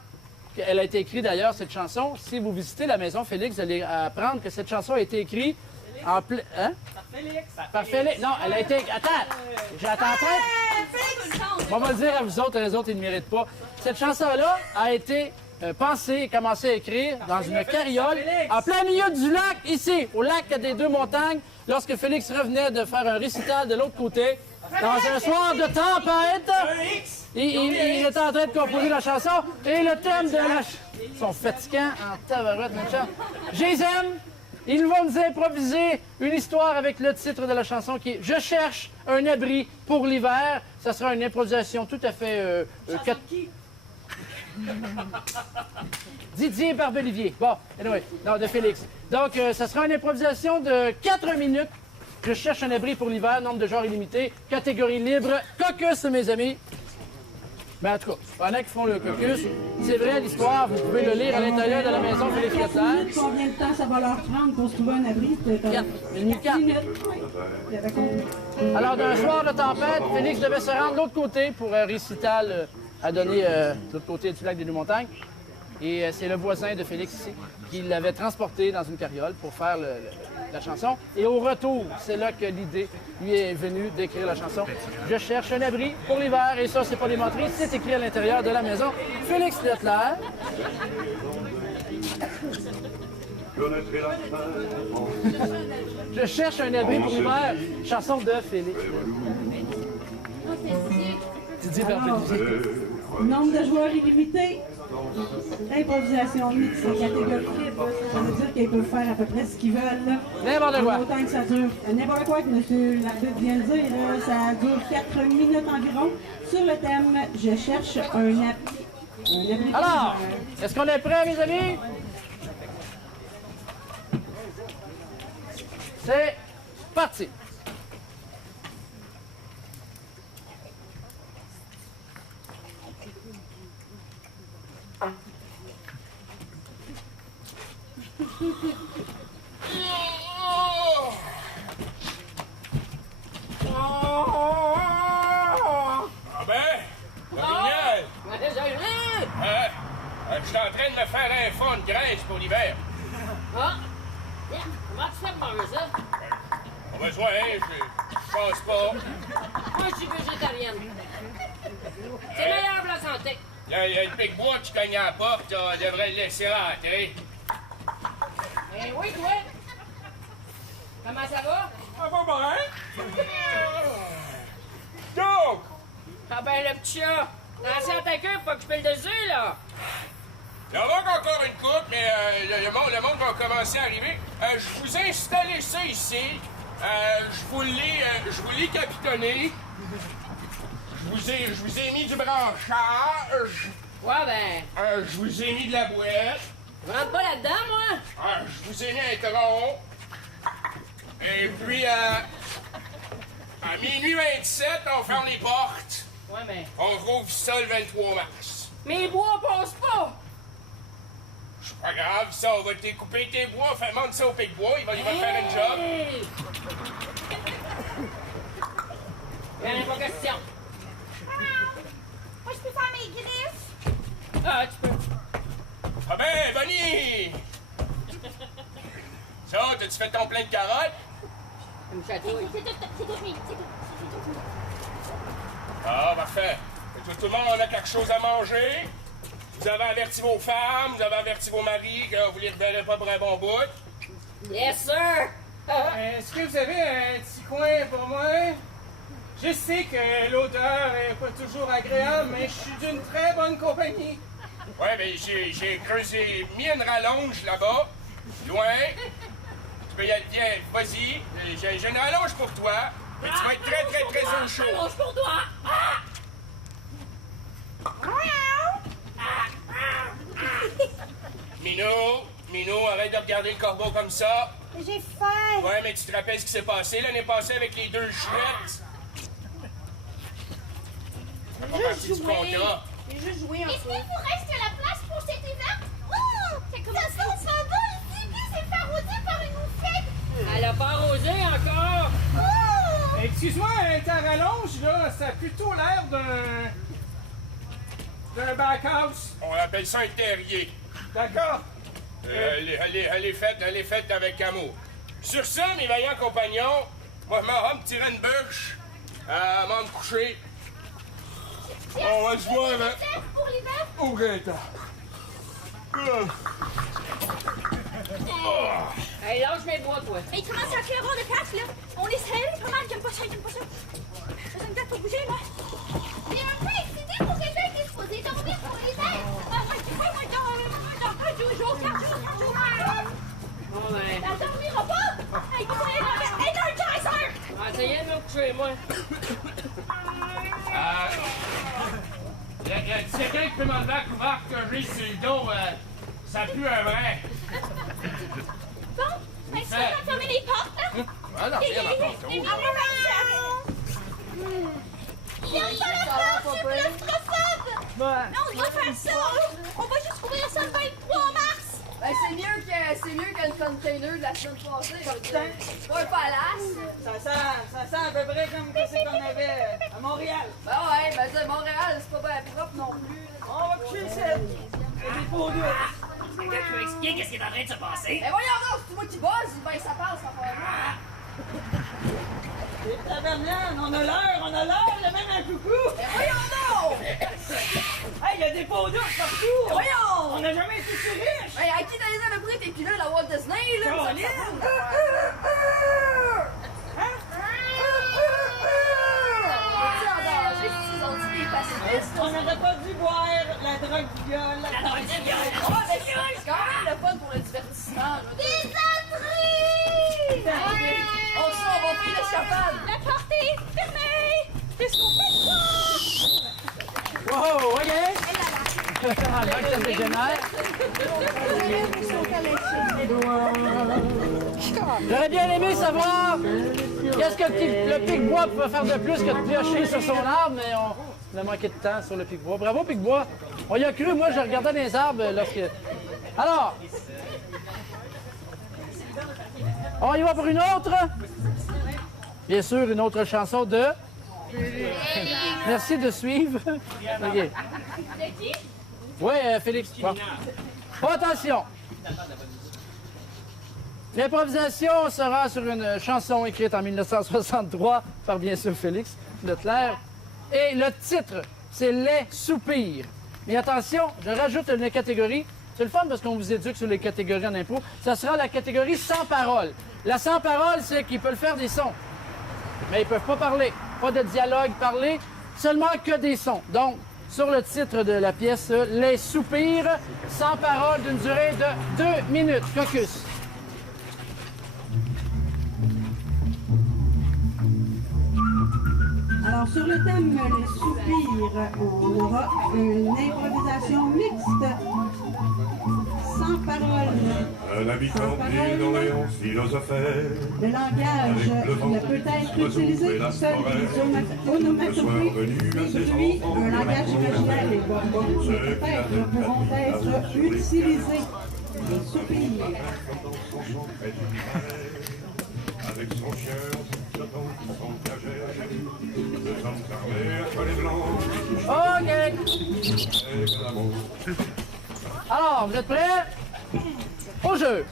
elle a été écrite d'ailleurs, cette chanson. Si vous visitez la maison Félix, vous allez apprendre que cette chanson a été écrite en plein... Hein? Par Félix. Par Félix. Non, elle a été... Attends! J'attends en train... On va le dire à vous autres, les autres, ils ne méritent pas. Cette chanson-là a été pensée et commencée à écrire dans une carriole en plein milieu du lac, ici, au lac des Deux Montagnes, lorsque Félix revenait de faire un récital de l'autre côté, dans un soir de tempête. Il était en train de composer la chanson et le thème de la... Ils sont fatigants en tabarouette, mon chat. Je les aime. Ils vont nous improviser une histoire avec le titre de la chanson qui est « Je cherche un abri pour l'hiver ». Ça sera une improvisation tout à fait... Didier Barbelivier. Bon, anyway, non, de Félix. Donc, ça sera une improvisation de 4 minutes. Je cherche un abri pour l'hiver, nombre de genres illimité, catégorie libre, caucus, mes amis. Mais en tout cas, pendant qu'ils font le caucus, c'est vrai l'histoire, vous pouvez le lire à l'intérieur de la maison Félix Leclerc. Combien de temps ça va leur prendre pour se trouver un abri? 4 minutes. Alors, d'un soir de tempête, Félix devait se rendre de l'autre côté pour un récital à donner de l'autre côté du lac des Deux-Montagnes. Et c'est le voisin de Félix ici qui l'avait transporté dans une carriole pour faire la chanson. Et au retour, c'est là que l'idée lui est venue d'écrire la chanson « Je cherche un abri pour l'hiver ». Et ça, c'est pas des menteries, c'est écrit à l'intérieur de la maison Félix Leclerc. Je cherche un abri pour l'hiver, chanson de Félix. Didier Barbelivier. Nombre de joueurs illimité. Improvisation mixte, catégorie libre. Ça veut dire qu'ils peuvent faire à peu près ce qu'ils veulent. N'importe quoi. Autant que ça dure. N'importe quoi que M. l'arbitre vient de dire, là, ça dure 4 minutes environ. Sur le thème « Je cherche un abri. » Alors, est-ce qu'on est prêts, mes amis? C'est parti. Je suis en train de me faire un fond de graisse pour l'hiver. Ah! Comment tu fais pour manger ça? Pas besoin, je pense pas. Moi, je suis végétarienne. C'est meilleur pour la santé. Il y a le pic-bois qui cogne à la porte, on devrait le laisser rentrer. Eh oui, toi! Comment ça va? Ça va bien? Donc! Ah ben, le petit chat! L'ancien attaqueur, faut que je pèle dessus, là! Il en manque encore une coupe, mais le monde va commencer à arriver. Je vous ai installé ça ici. Je vous l'ai capitonné. Je vous ai mis du branchage. Ouais, ben... je vous ai mis de la boîte. Je rentre pas là-dedans, moi! Je vous ai mis un tronc. Et puis, à minuit 27, on ferme les portes. Ouais, mais... On rouvre ça le 23 mars. Mes bois passent pas! C'est pas grave, ça, on va te découper tes bois, monte ça au pic-bois, il va faire un job. Il n'y en a pas question. Moi, je peux faire mes griffes. Ah, tu peux. Ah ben, Bonnie! Ça, t'as-tu fait ton plein de carottes? Une chatouille. C'est tout. Ah, parfait. Tout le monde, on a quelque chose à manger. Vous avez averti vos femmes, vous avez averti vos maris que vous les reverrez pas pour un bon bout. Yes, sir! Est-ce que vous avez un petit coin pour moi? Je sais que l'odeur est pas toujours agréable, mais je suis d'une très bonne compagnie. Ouais, mais j'ai creusé, mis une rallonge là-bas, loin. Tu peux y aller, viens, vas-y. J'ai une rallonge pour toi. Mais tu vas être très, très, très au chaud. Allonge pour toi! Minou, arrête de regarder le corbeau comme ça. J'ai faim. Ouais, mais tu te rappelles ce qui s'est passé l'année passée avec les 2 chouettes? Ça fait partie du contrat. J'ai juste joué un Est-ce peu. qu'il vous reste de la place pour cet hiver? Oh! Ça sent bon ici, puis c'est fait arroser par une moufette! Elle a pas arrosé encore! Oh! Excuse-moi, ta rallonge, là, ça a plutôt l'air d'un backhouse. On appelle ça un terrier. D'accord? Elle est faite avec amour. Sur ça, mes vaillants compagnons, moi, je m'en vais me tirer une bûche. M'en me coucher. On va se voir, hein? Pour l'hiver? Au printemps. Hey, lâche mes bras, toi! Mais il commence à faire avoir de place, là. On est serré pas mal, j'aime pas ça. J'ai une date pour bouger, moi. J'ai un peu excité pour quelqu'un qui est supposé dormir pour l'hiver. Moi, dans 12 jours, 4 jours. Bon, ben... Elle dormira pas! Elle est un geyser! Essayez de me coucher, moi! Y a quelqu'un qui peut m'enlever la couvercle que j'ai sur le dos? Ça pue un vrai. Bon, est-ce que tu vas fermer les portes, là? Ah non, rien à porte. Viens pas la porte, je suis claustrophobe! Non, on va faire ça! On va juste ouvrir ça le 23 mars! Ben, c'est mieux que le container de la semaine passée. Je veux dire. C'est pas un palace. Ça sent à peu près comme ce qu'on avait à Montréal. Ben ouais, ben dire, Montréal, c'est pas bien propre non plus. On va coucher le ciel. Il y a des pots d'eau. Quelqu'un qui peut expliquer qu'est-ce qui est en train de se passer? Ben voyons donc, c'est moi qui buzz, ben ça passe, ça va. Et tabarnak, on a l'heure, le même un coucou. Ben voyons donc! Hey, il y a des pots d'eau partout. Ben voyons! On n'a jamais été si riches. Ben à qui t'as les à prix tes pilules à Walt Disney, là? Ça me Colin. On n'aurait pas dû boire la drogue du viol. La drogue du viol! Ah, ben c'est quand même le fun pour le divertissement. Des entrées! On sait, on va faire l'escapade. La porte est fermée! Jusqu'au 23! Wow, OK! Ça dégénère. J'aurais bien aimé savoir qu'est-ce que le pic-bois peut faire de plus que de piocher sur son arbre, mais on a manqué de temps sur le pic-bois. Bravo, pic-bois! On y a cru, moi, je regardais dans les arbres lorsque... Alors, on y va pour une autre? Bien sûr, une autre chanson de... Merci de suivre. OK. De qui? Oui, Félix. Bon. Attention. L'improvisation sera sur une chanson écrite en 1963 par, bien sûr, Félix Leclerc. Et le titre, c'est « Les soupirs ». Mais attention, je rajoute une catégorie. C'est le fun parce qu'on vous éduque sur les catégories en impro. Ça sera la catégorie sans parole. La sans parole, c'est qu'ils peuvent faire des sons. Mais ils ne peuvent pas parler. Pas de dialogue parlé, seulement que des sons. Donc, sur le titre de la pièce, Les soupirs, sans parole, d'une durée de 2 minutes. Focus. Alors, sur le thème Les soupirs, on aura une improvisation mixte, sans parole. Un habitant d'île d'Orléans philosophait. Le langage ne peut être utilisé que seuls des onomatopées. Et puis, un langage original et peut-être pourront être utilisés. Les soupirs. Avec son chien, j'attends son cagère. Le sang fermé à collet blanc. OK. Alors, vous êtes prêts? Au jeu.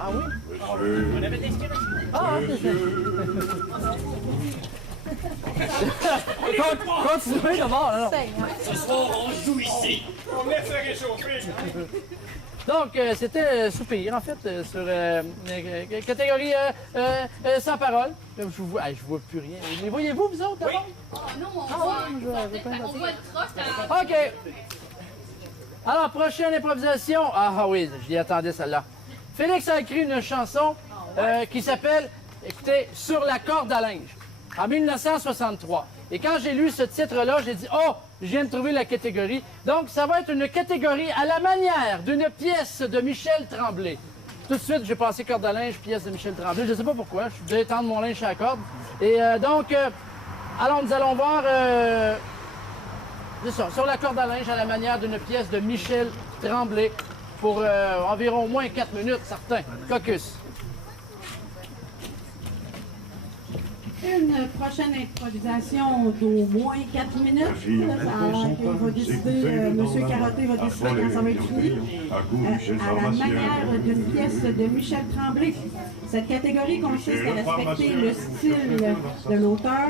Ah oui? On avait des continuez d'abord, là. Ce soir, on joue ici. On laisse réchauffer. Donc, c'était Soupir, en fait, sur catégorie sans parole. Je vois plus rien. Les voyez-vous, vous autres, d'abord? Oh non, on voit le troc. OK. Alors, prochaine improvisation. Ah oui, je l'y attendais, celle-là. Félix a écrit une chanson qui s'appelle, écoutez, Sur la corde à linge, en 1963. Et quand j'ai lu ce titre-là, j'ai dit, oh, je viens de trouver la catégorie. Donc, ça va être une catégorie à la manière d'une pièce de Michel Tremblay. Tout de suite, j'ai passé corde à linge, pièce de Michel Tremblay. Je ne sais pas pourquoi, je vais étendre mon linge à la corde. Et donc, alors, nous allons voir... c'est ça, sur la corde à linge à la manière d'une pièce de Michel Tremblay pour environ au moins 4 minutes, certains. Caucus. Une prochaine improvisation d'au moins 4 minutes. Alors qu'il va décider, M. Carotté va décider quand ça va être fini. À la manière d'une pièce de Michel Tremblay. Cette catégorie consiste à respecter le style de l'auteur,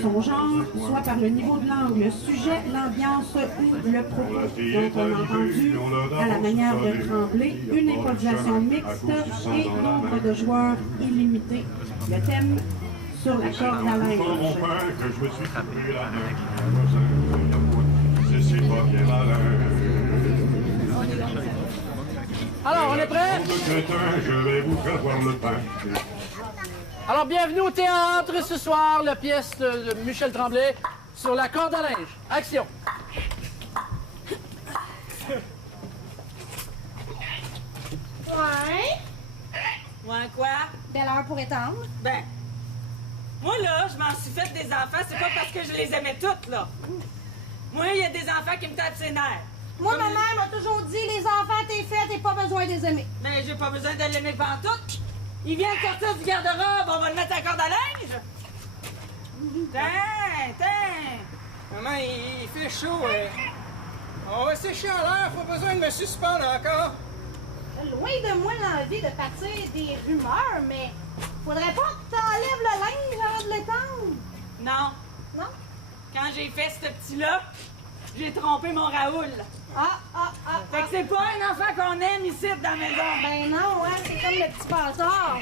son genre, soit par le niveau de langue, le sujet, l'ambiance ou le propos. Donc, on a entendu, à la manière de Tremblay, une improvisation mixte et nombre de joueurs illimité. Le thème sur la corde à linge. Mon père que je me suis tapé la main. C'est pas bien malin. Alors, on est prêts? Je vais vous faire voir le pain. Alors, bienvenue au théâtre ce soir, la pièce de Michel Tremblay sur la corde à linge. Action! Ouais? Ouais, quoi? Belle heure pour étendre. Ben, moi, là, je m'en suis fait des enfants, c'est pas parce que je les aimais toutes, là. Moi, il y a des enfants qui me tapent ses nerfs. Moi, ma mère m'a toujours dit, les enfants, t'es fait, t'es pas besoin de les aimer. Mais j'ai pas besoin de l'aimer pantoute. Il vient de sortir du garde-robe, on va le mettre à corde à linge. Tiens. Maman, il fait chaud. On va sécher en l'air, pas besoin de me suspendre encore. Loin de moi l'envie de partir des rumeurs, mais faudrait pas que t'enlèves le linge avant de l'étendre. Non. Non? Quand j'ai fait ce petit-là, j'ai trompé mon Raoul. Fait que c'est pas un enfant qu'on aime ici dans la maison. Ben non, hein, c'est comme le petit bâtard.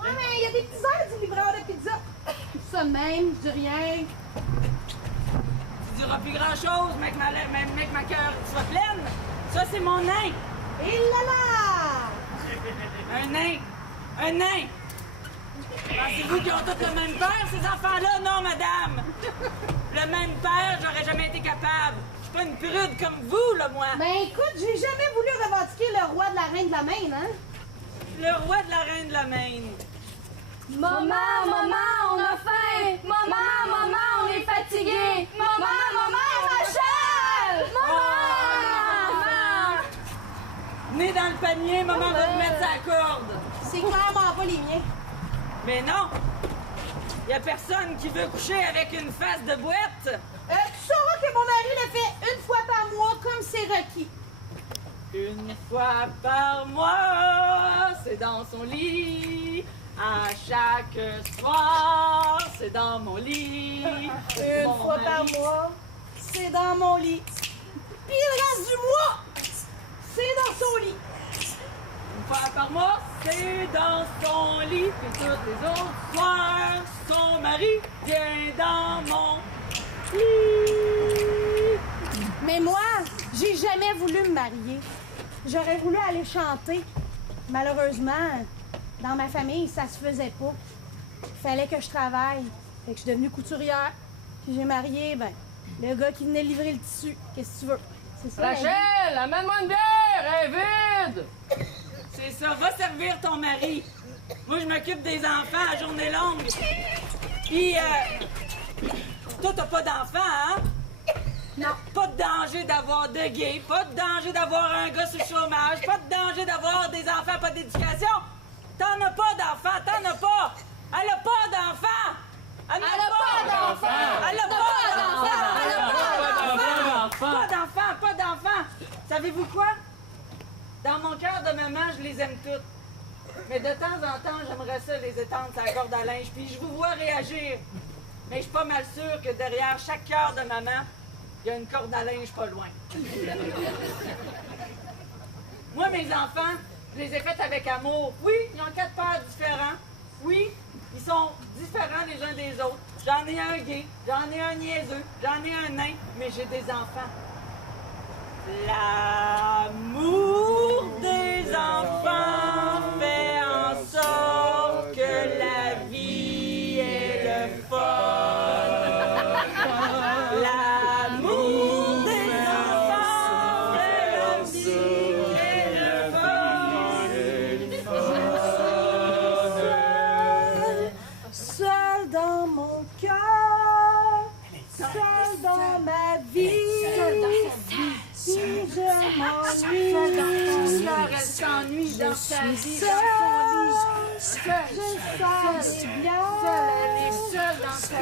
Ouais, mais il y a des petits airs du livreur de pizza. Ça de même, je dis rien. Tu diras plus grand-chose, mec, ma cœur soit pleine. Ça, c'est mon nain. Et là là! Un nain. Un nain. Pensez-vous qu'ils ont tous le même père, ces enfants-là? Non, madame. Le même père, j'aurais jamais été capable. Je suis pas une prude comme vous, là, moi. Ben écoute, j'ai jamais voulu revendiquer le roi de la reine de la Maine, hein? Le roi de la reine de la Maine. Maman, maman, on a faim! Maman, maman, on est fatigué! Maman, maman, Rachel! Maman! Venez dans le panier, maman va vous mettre sa corde. C'est clairement pas les miens. Mais non! Y a personne qui veut coucher avec une face de boîte. Tu sauras que mon mari le fait une fois par mois comme c'est requis. Une fois par mois, c'est dans son lit. À chaque soir, c'est dans mon lit. Une fois par mois, c'est dans mon lit. Puis le reste du mois, c'est dans son lit. Une fois par mois, c'est dans son lit. Puis tous les autres soirs, son mari vient dans mon lit. Mais moi, j'ai jamais voulu me marier. J'aurais voulu aller chanter. Malheureusement, dans ma famille, ça se faisait pas. Il fallait que je travaille. Fait que je suis devenue couturière. Puis j'ai marié, le gars qui venait livrer le tissu. Qu'est-ce que tu veux? C'est ça. Rachel, amène-moi une bière, elle est vide! C'est ça, va servir ton mari. Moi, je m'occupe des enfants à journée longue. Puis, toi, t'as pas d'enfants, hein? Non. Pas de danger d'avoir de gays, pas de danger d'avoir un gars sous le chômage, pas de danger d'avoir des enfants, pas d'éducation. T'en as pas d'enfants, t'en as pas. Elle a pas d'enfants. Elle a pas d'enfants. Elle a pas d'enfants. Elle a pas d'enfants. Pas d'enfants. Savez-vous quoi? Dans mon cœur de maman, je les aime toutes. Mais de temps en temps, j'aimerais ça les étendre sur la corde à linge, puis je vous vois réagir. Mais je suis pas mal sûre que derrière chaque cœur de maman, il y a une corde à linge pas loin. Moi, mes enfants, je les ai faits avec amour. Oui, ils ont 4 pères différents. Oui, ils sont différents les uns des autres. J'en ai un gay, j'en ai un niaiseux, j'en ai un nain, mais j'ai des enfants. L'amour des enfants fait en sorte que la vie est le fun. L'amour des enfants fait la vie est le fun. Seul dans mon cœur, seul dans ma vie. Si je m'ennuie, elle s'ennuie dans sa vie, je serre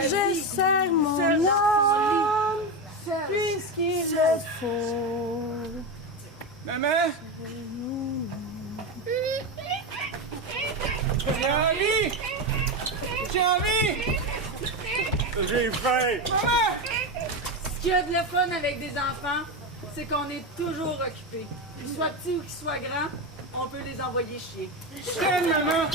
je serre mon âme, puisqu'il le faut. Maman? J'ai envie! J'ai envie! J'ai faim! Maman! Ce qu'il y a de le fun avec des enfants, c'est qu'on est toujours occupé. Qu'ils soient petits ou qu'ils soient grands, on peut les envoyer chier. Je t'aime, maman!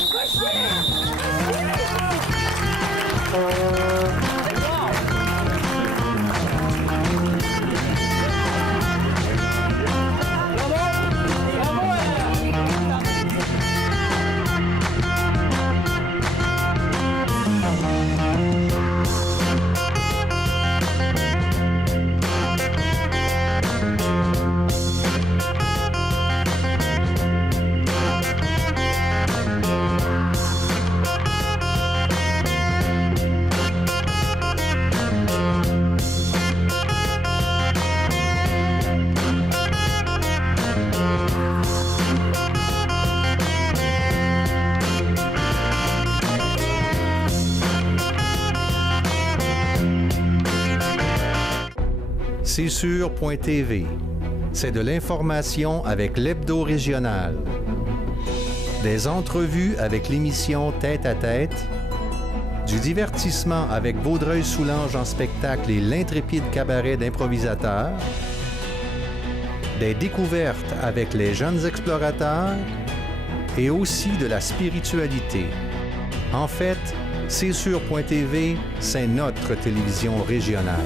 C'est sûr.tv. C'est de l'information avec l'hebdo régional. Des entrevues avec l'émission Tête à tête. Du divertissement avec Vaudreuil-Soulanges en spectacle et l'intrépide cabaret d'improvisateurs. Des découvertes avec les jeunes explorateurs. Et aussi de la spiritualité. En fait, C'est sûr.tv, c'est notre télévision régionale.